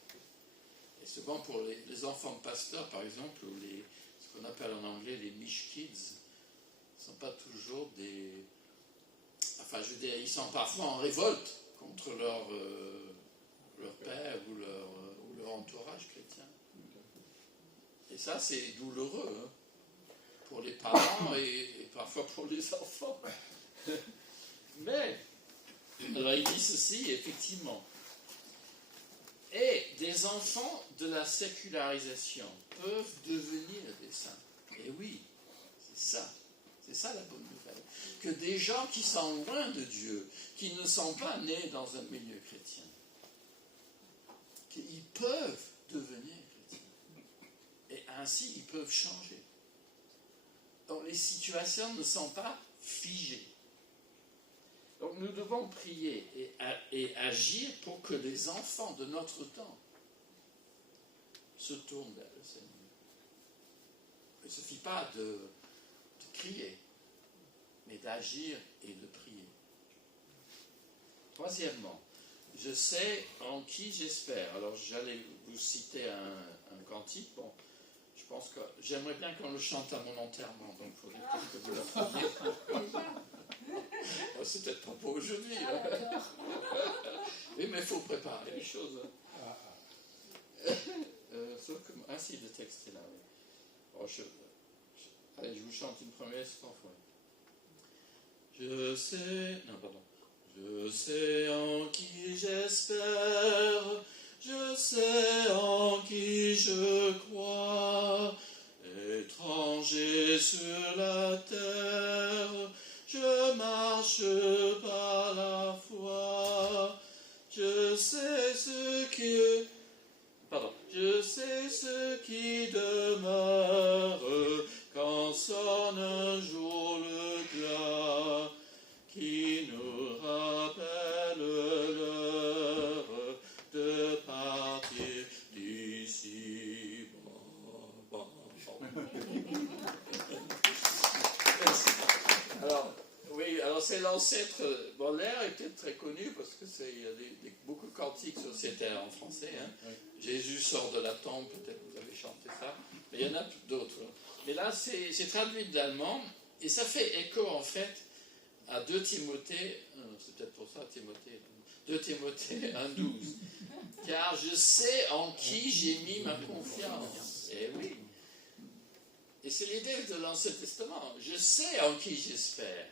Et souvent pour les enfants de pasteurs par exemple, ou ce qu'on appelle en anglais les mish kids, ne sont pas toujours des... Enfin, je veux dire, ils sont parfois en révolte contre leur père ou leur entourage chrétien. Et ça, c'est douloureux, hein, pour les parents et parfois pour les enfants. Mais, alors il dit ceci, effectivement. Et des enfants de la sécularisation peuvent devenir des saints. Et oui, c'est ça la bonne nouvelle. Que des gens qui sont loin de Dieu, qui ne sont pas nés dans un milieu chrétien, qu'ils peuvent devenir chrétiens. Et ainsi, ils peuvent changer. Donc les situations ne sont pas figées. Donc nous devons prier et agir pour que les enfants de notre temps se tournent vers le Seigneur. Il ne suffit pas de crier, mais d'agir et de prier. Troisièmement, je sais en qui j'espère. Alors j'allais vous citer un cantique. Bon, je pense que j'aimerais bien qu'on le chante à mon enterrement, donc il faudrait peut-être que vous l'appreniez. Bon, c'est peut-être pas pour aujourd'hui. Oui, mais il faut préparer les choses. Sauf que... Ah si, le texte est là. Oui. Bon, allez, je vous chante une première strophe. Oui. Je sais... Non, pardon. Je sais en qui j'espère, je sais en qui je crois, étranger sur la terre, je marche par la foi, je sais ce qui demeure quand sonne un jour le glas qui nous rappelle l'heure de partir d'ici. Alors c'est l'ancêtre. Bon, l'air est peut-être très connu parce que il y a beaucoup de cantiques sur cet air en français. Hein. Oui. Jésus sort de la tombe, peut-être vous avez chanté ça, mais il y en a d'autres. Mais là, c'est traduit d'allemand et ça fait écho en fait à 2 Timothée, c'est peut-être pour ça Timothée, 2 Timothée 1,12. Car je sais en qui j'ai mis ma confiance. Eh oui. Et c'est l'idée de l'Ancien Testament. Je sais en qui j'espère.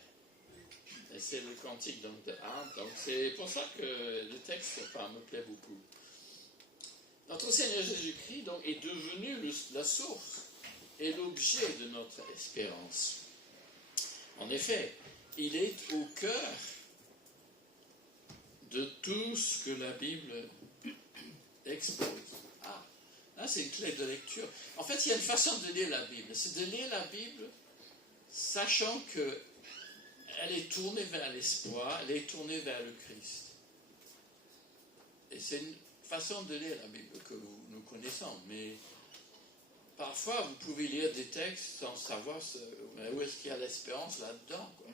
Et c'est le cantique donc, de Anne. Donc c'est pour ça que le texte me plaît beaucoup. Notre Seigneur Jésus-Christ donc, est devenu la source et l'objet de notre espérance. En effet, il est au cœur de tout ce que la Bible expose. Là, c'est une clé de lecture. En fait, il y a une façon de lire la Bible. C'est de lire la Bible sachant qu'elle est tournée vers l'espoir, elle est tournée vers le Christ. Et c'est une façon de lire la Bible que nous connaissons. Mais parfois, vous pouvez lire des textes sans savoir où est-ce qu'il y a l'espérance là-dedans, quoi.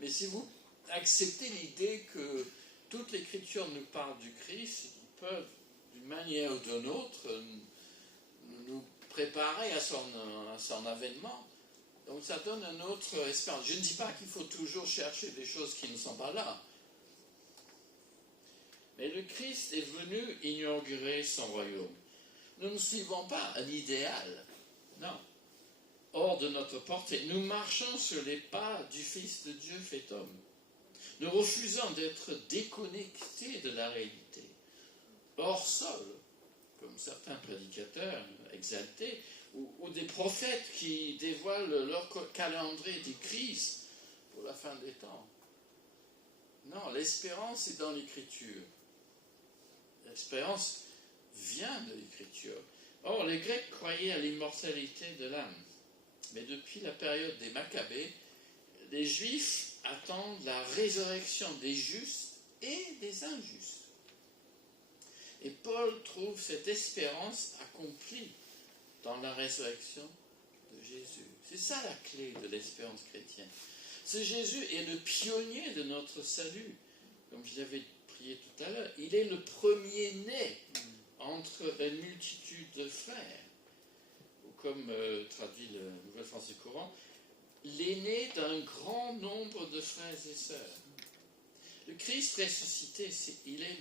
Mais si vous acceptez l'idée que toute l'Écriture nous parle du Christ, ils peuvent, d'une manière ou d'une autre, nous préparer à son avènement. Donc ça donne une autre espérance. Je ne dis pas qu'il faut toujours chercher des choses qui ne sont pas là. Mais le Christ est venu inaugurer son royaume. Nous ne suivons pas un idéal, non. Hors de notre portée, nous marchons sur les pas du Fils de Dieu fait homme. Nous refusons d'être déconnectés de la réalité. Hors sol, comme certains prédicateurs exaltés, ou des prophètes qui dévoilent leur calendrier des crises pour la fin des temps. Non, l'espérance est dans l'Écriture. L'espérance vient de l'Écriture. Or, les Grecs croyaient à l'immortalité de l'âme. Mais depuis la période des Maccabées, les Juifs attendent la résurrection des justes et des injustes. Et Paul trouve cette espérance accomplie dans la résurrection de Jésus. C'est ça la clé de l'espérance chrétienne. Ce Jésus est le pionnier de notre salut. Comme je l'avais prié tout à l'heure, il est le premier-né entre une multitude de frères. Ou comme traduit le Nouvel Français courant, l'aîné d'un grand nombre de frères et sœurs. Le Christ ressuscité, il est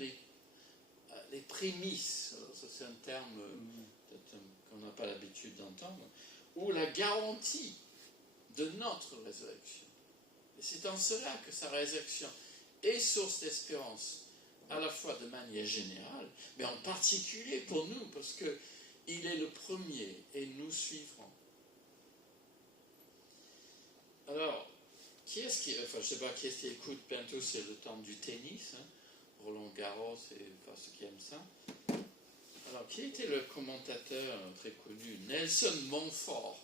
les prémices, alors ça c'est un terme qu'on n'a pas l'habitude d'entendre, ou la garantie de notre résurrection. Et c'est en cela que sa résurrection est source d'espérance, à la fois de manière générale, mais en particulier pour nous, parce qu'il est le premier et nous suivrons. Alors, je ne sais pas qui est-ce qui écoute, bientôt c'est le temps du tennis, hein, Roland Garros et ceux qui aiment ça. Alors, qui était le commentateur très connu? Nelson Montfort.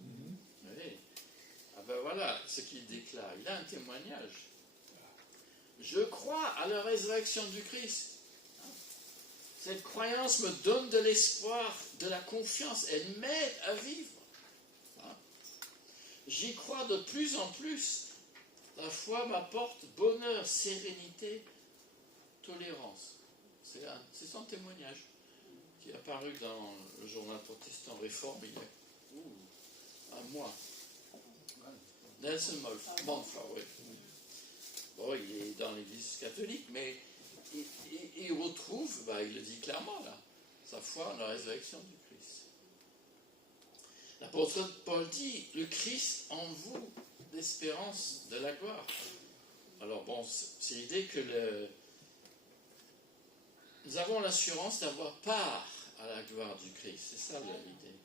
Oui. Ah ben voilà ce qu'il déclare. Il a un témoignage. Je crois à la résurrection du Christ. Cette croyance me donne de l'espoir, de la confiance. Elle m'aide à vivre. J'y crois de plus en plus. La foi m'apporte bonheur, sérénité, tolérance. C'est son témoignage qui est apparu dans le journal protestant Réforme il y a un mois. Nelson Montfort, oui. Bon, il est dans l'église catholique, mais il retrouve, il le dit clairement là, sa foi en la résurrection du Christ. L'apôtre Paul dit, le Christ en vous, l'espérance de la gloire. Alors bon, c'est l'idée que nous avons l'assurance d'avoir part à la gloire du Christ. C'est ça l'idée.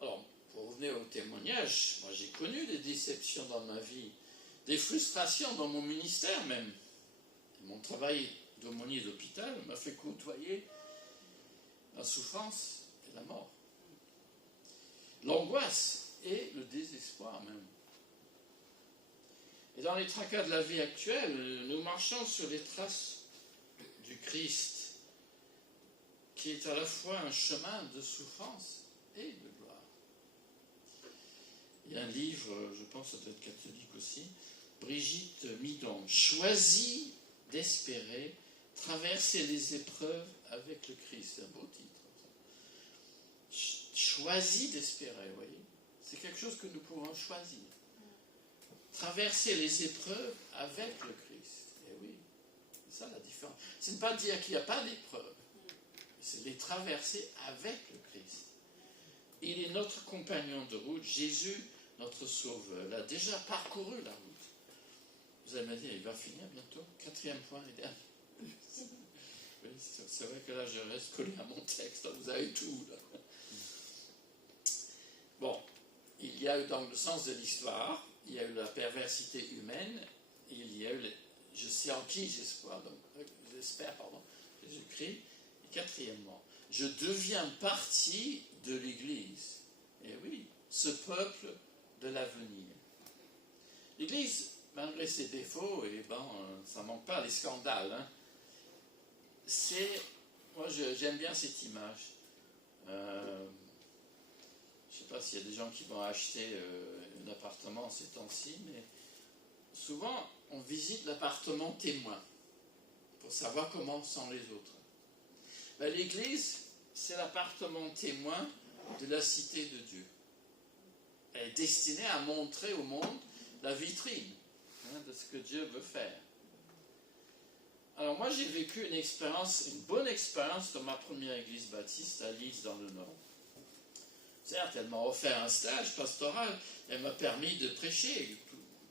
Alors, pour revenir au témoignage, moi j'ai connu des déceptions dans ma vie, des frustrations dans mon ministère même. Mon travail d'aumônier d'hôpital m'a fait côtoyer la souffrance et la mort. L'angoisse et le désespoir même. Et dans les tracas de la vie actuelle, nous marchons sur les traces du Christ, qui est à la fois un chemin de souffrance et de gloire. Il y a un livre, je pense que ça doit être catholique aussi, Brigitte Midon, Choisis d'espérer, traverser les épreuves avec le Christ. C'est un beau titre. Choisis d'espérer, vous voyez. C'est quelque chose que nous pouvons choisir. Traverser les épreuves avec le Christ. Et oui, c'est ça la différence. C'est ne pas dire qu'il n'y a pas d'épreuves, c'est les traverser avec le Christ. Il est notre compagnon de route. Jésus, notre sauveur, il a déjà parcouru la route. Vous allez me dire, il va finir bientôt. 4e point et dernier. Oui, c'est vrai que là, je reste collé à mon texte. Vous avez tout, là. Bon, il y a eu dans le sens de l'histoire, il y a eu la perversité humaine, il y a eu, je sais en qui j'espère, Jésus-Christ. Et quatrièmement, je deviens partie de l'Église. Et oui, ce peuple de l'avenir. L'Église, malgré ses défauts, et ça ne manque pas les scandales. Hein. Moi j'aime bien cette image. Je ne sais pas s'il y a des gens qui vont acheter un appartement ces temps-ci, mais souvent on visite l'appartement témoin pour savoir comment sont les autres. L'Église, c'est l'appartement témoin de la cité de Dieu. Elle est destinée à montrer au monde la vitrine de ce que Dieu veut faire. Alors moi j'ai vécu une bonne expérience dans ma première église baptiste à Leeds dans le Nord. Certes, elle m'a offert un stage pastoral, elle m'a permis de prêcher.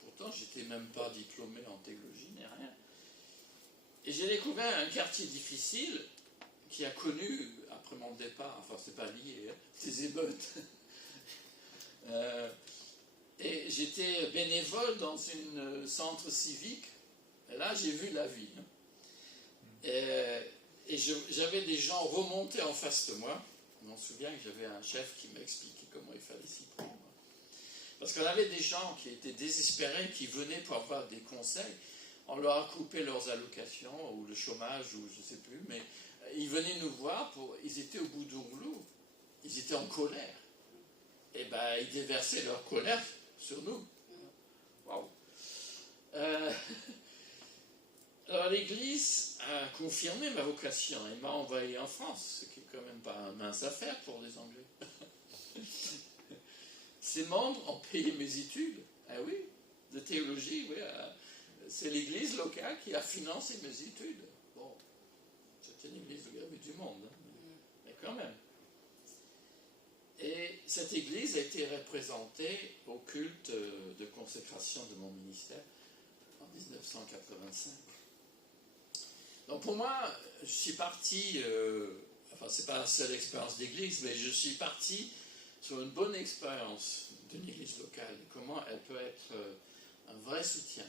Pourtant, je n'étais même pas diplômé en théologie, ni rien. Et j'ai découvert un quartier difficile qui a connu, après mon départ, enfin c'est pas lié, des émeutes. Et j'étais bénévole dans un centre civique, et là j'ai vu la vie. Et j'avais des gens remontés en face de moi. Je m'en souviens que j'avais un chef qui m'a expliqué comment il fallait s'y prendre. Parce qu'on avait des gens qui étaient désespérés, qui venaient pour avoir des conseils. On leur a coupé leurs allocations, ou le chômage, ou je ne sais plus, mais ils venaient nous voir, ils étaient au bout du rouleau. Ils étaient en colère. Et ils déversaient leur colère sur nous. Waouh! Alors l'Église a confirmé ma vocation et m'a envoyé en France, ce qui n'est quand même pas une mince affaire pour les Anglais. Ces membres ont payé mes études, ah oui, de théologie, oui. C'est l'Église locale qui a financé mes études. Bon, c'est une Église du monde, mais quand même. Et cette Église a été représentée au culte de consécration de mon ministère en 1985. Donc pour moi, je suis parti, c'est pas la seule expérience d'église, mais je suis parti sur une bonne expérience d'une église locale, comment elle peut être un vrai soutien.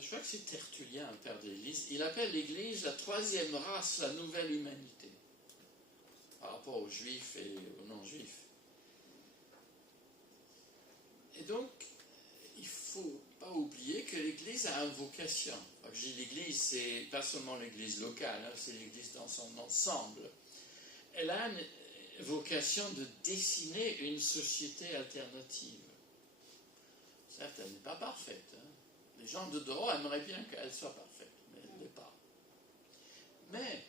Je crois que c'est Tertullien, un père de l'église, il appelle l'église la troisième race, la nouvelle humanité, par rapport aux juifs et aux non-juifs. l'Église a une vocation. Quand je dis l'Église, c'est pas seulement l'Église locale, hein, c'est l'Église dans son ensemble. Elle a une vocation de dessiner une société alternative. Certes, elle n'est pas parfaite. Hein. Les gens de dehors aimeraient bien qu'elle soit parfaite, mais elle ne l'est pas. Mais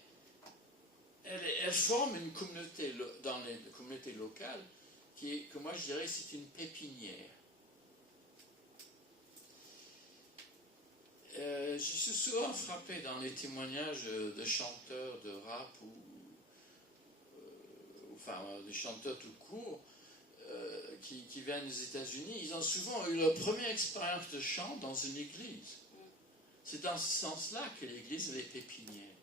elle forme une communauté dans les communautés locales que moi je dirais c'est une pépinière. Je suis souvent frappé dans les témoignages de chanteurs de rap ou des chanteurs tout court qui viennent des États-Unis. Ils ont souvent eu leur première expérience de chant dans une église. C'est dans ce sens-là que l'église est les pépinières.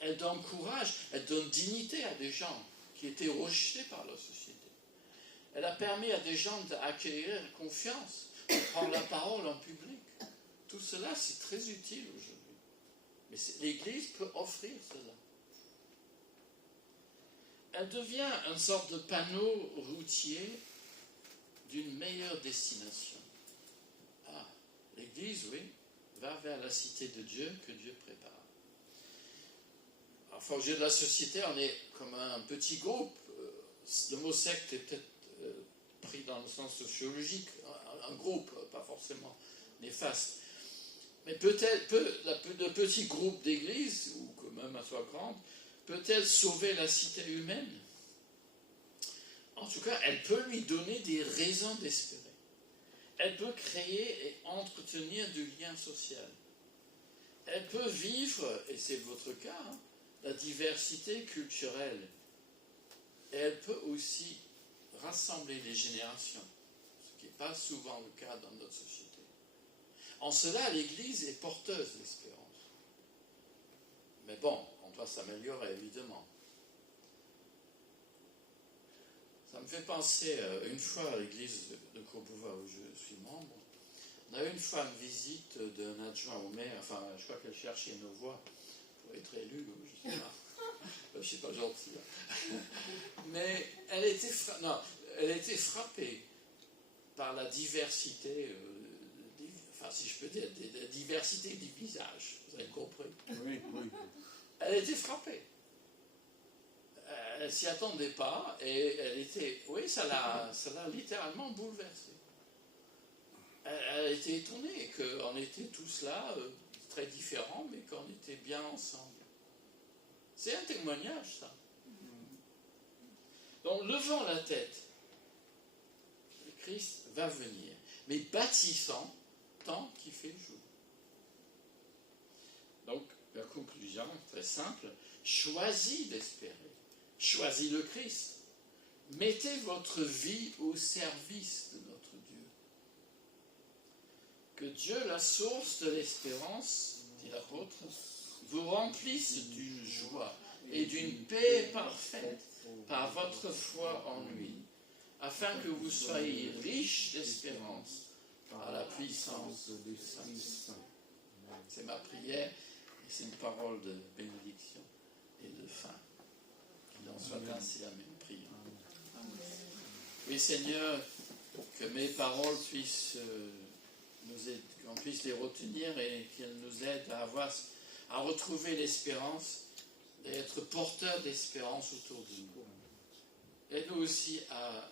Elle donne courage, elle donne dignité à des gens qui étaient rejetés par la société. Elle a permis à des gens d'acquérir confiance, de prendre la parole en public. Tout cela, c'est très utile aujourd'hui. Mais l'Église peut offrir cela. Elle devient une sorte de panneau routier d'une meilleure destination. Ah, l'Église, oui, va vers la cité de Dieu que Dieu prépare. Enfin, au jeu de la société, on est comme un petit groupe. Le mot secte est peut-être pris dans le sens sociologique, un groupe, pas forcément néfaste. Mais peut-être le petit groupe d'église, ou que même elle soit grande, peut-elle sauver la cité humaine? En tout cas, elle peut lui donner des raisons d'espérer. Elle peut créer et entretenir du lien social. Elle peut vivre, et c'est votre cas, hein, la diversité culturelle. Et elle peut aussi rassembler les générations, ce qui n'est pas souvent le cas dans notre société. En cela, l'Église est porteuse d'espérance. Mais bon, on doit s'améliorer, évidemment. Ça me fait penser, une fois à l'église de Courbevoie où je suis membre, on a eu une fois une visite d'un adjoint au maire, enfin, je crois qu'elle cherchait nos voix pour être élue, je ne sais pas. Je ne suis pas gentil. Mais elle était frappée par la diversité, si je peux dire, la diversité des visages. Vous avez compris? Oui, oui. Elle était frappée. Elle ne s'y attendait pas et elle était... Oui, ça l'a littéralement bouleversée. Elle était étonnée qu'on était tous là, très différents, mais qu'on était bien ensemble. C'est un témoignage, ça. Donc, levons la tête. Le Christ va venir, mais bâtissant tant qu'il fait jour. Donc, la conclusion, très simple, choisis d'espérer. Choisis le Christ. Mettez votre vie au service de notre Dieu. Que Dieu, la source de l'espérance, dit l'apôtre, vous remplisse d'une joie et d'une paix parfaite par votre foi en lui, afin que vous soyez riches d'espérance par la puissance du Saint-Esprit. C'est ma prière et c'est une parole de bénédiction et de fin. Qu'il en soit ainsi à mes prières. Oui, Seigneur, que mes paroles puissent nous aider, qu'on puisse les retenir et qu'elles nous aident à retrouver l'espérance, d'être porteurs d'espérance autour de nous. Aide-nous aussi à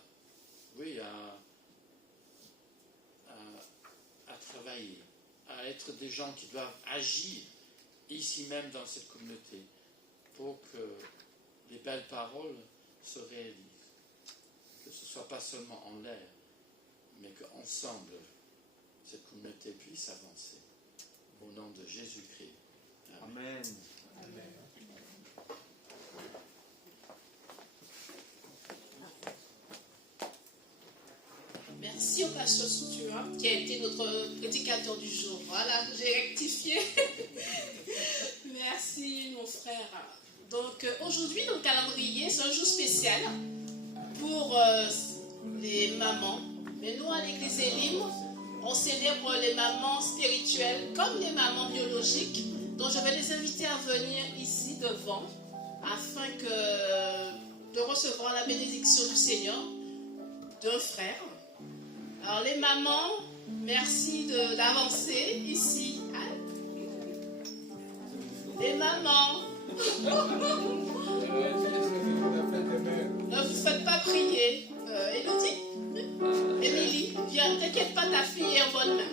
travailler, à être des gens qui doivent agir ici même dans cette communauté pour que les belles paroles se réalisent. Que ce ne soit pas seulement en l'air, mais qu'ensemble, cette communauté puisse avancer. Au nom de Jésus-Christ. Amen. Amen. Merci au pasteur Soutua qui a été notre prédicateur du jour. Voilà, j'ai rectifié. Merci mon frère. Donc aujourd'hui, dans le calendrier, c'est un jour spécial pour les mamans. Mais nous, à l'église Elim, on célèbre les mamans spirituelles comme les mamans biologiques. Donc je vais les inviter à venir ici devant afin de recevoir la bénédiction du Seigneur d'un frère. Alors les mamans, Merci d'avancer ici. Hein? Les mamans. Ne vous faites pas prier. Élodie, Émilie, viens, t'inquiète pas, ta fille est en bonne main.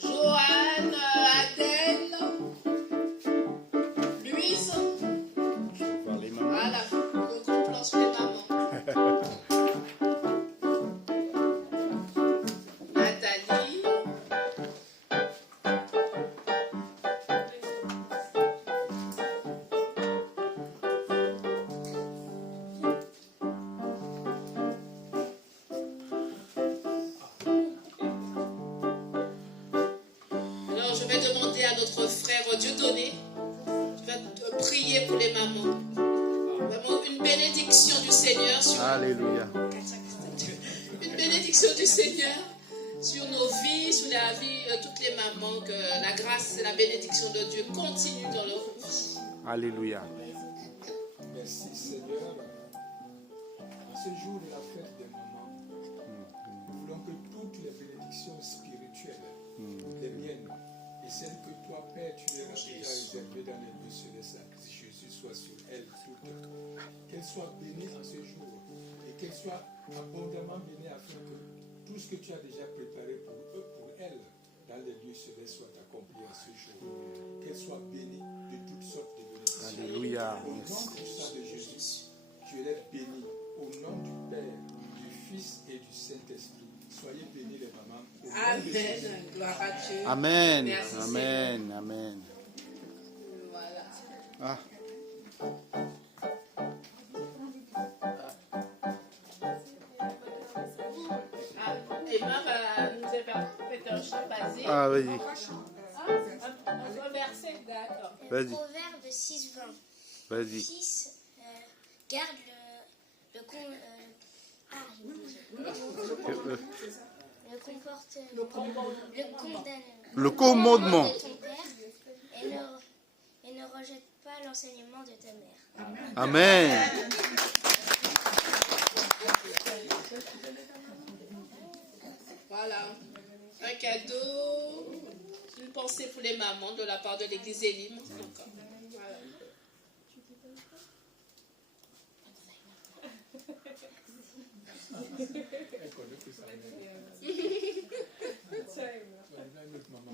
Joanne, Adèle, Louise. Voilà, le gros plan sur les mamans. Nathalie. Alors je vais demander à notre frère Dieudonné, tu vas prier pour les mamans. Vraiment une bénédiction du Seigneur sur Alléluia. une bénédiction du Seigneur sur nos vies, sur la vie de toutes les mamans, que la grâce et la bénédiction de Dieu continuent dans leur vie. Alléluia. Merci Seigneur. En ce jour de la fête des mamans, nous voulons que toutes les bénédictions spirituelles, les miennes, et celles que toi, Père, tu les as déjà réservées dans les lieux célestes, que Jésus soit sur elles toutes. Qu'elles soient bénies en ce jour et qu'elles soient abondamment bénies afin que tout ce que tu as déjà préparé pour eux, pour elles, dans les lieux célestes soit accompli en ce jour. Qu'elles soient bénies de toutes sortes de bénédictions. Alléluia. Au nom puissant de Jésus, tu es béni. Au nom du Père, du Fils et du Saint-Esprit, soyez bénis les mamans. Au nom de Jésus. Amen. Gloire à Dieu. Amen. Merci, Amen. Amen. Voilà. Ah. Emma va nous interpréter un chant basé. Ah, vas-y. Un verset, d'accord. Vas-y. Proverbe 6:20. Vas-y. Fils, garde le Le commandement. de ton père et ne rejette pas l'enseignement de ta mère. Amen. Voilà. Un cadeau, une pensée pour les mamans de la part de l'église Elim. Voilà. Elle connaît que sa mère. On a une autre maman.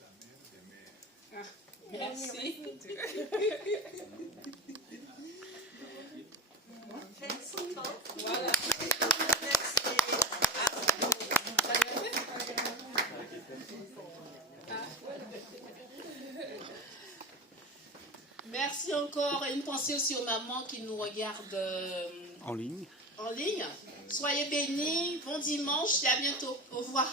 La mère des mères. Merci. Voilà. Merci encore. Et une pensée aussi aux mamans qui nous regardent En ligne. en ligne. Soyez bénis. Bon dimanche et à bientôt. Au revoir.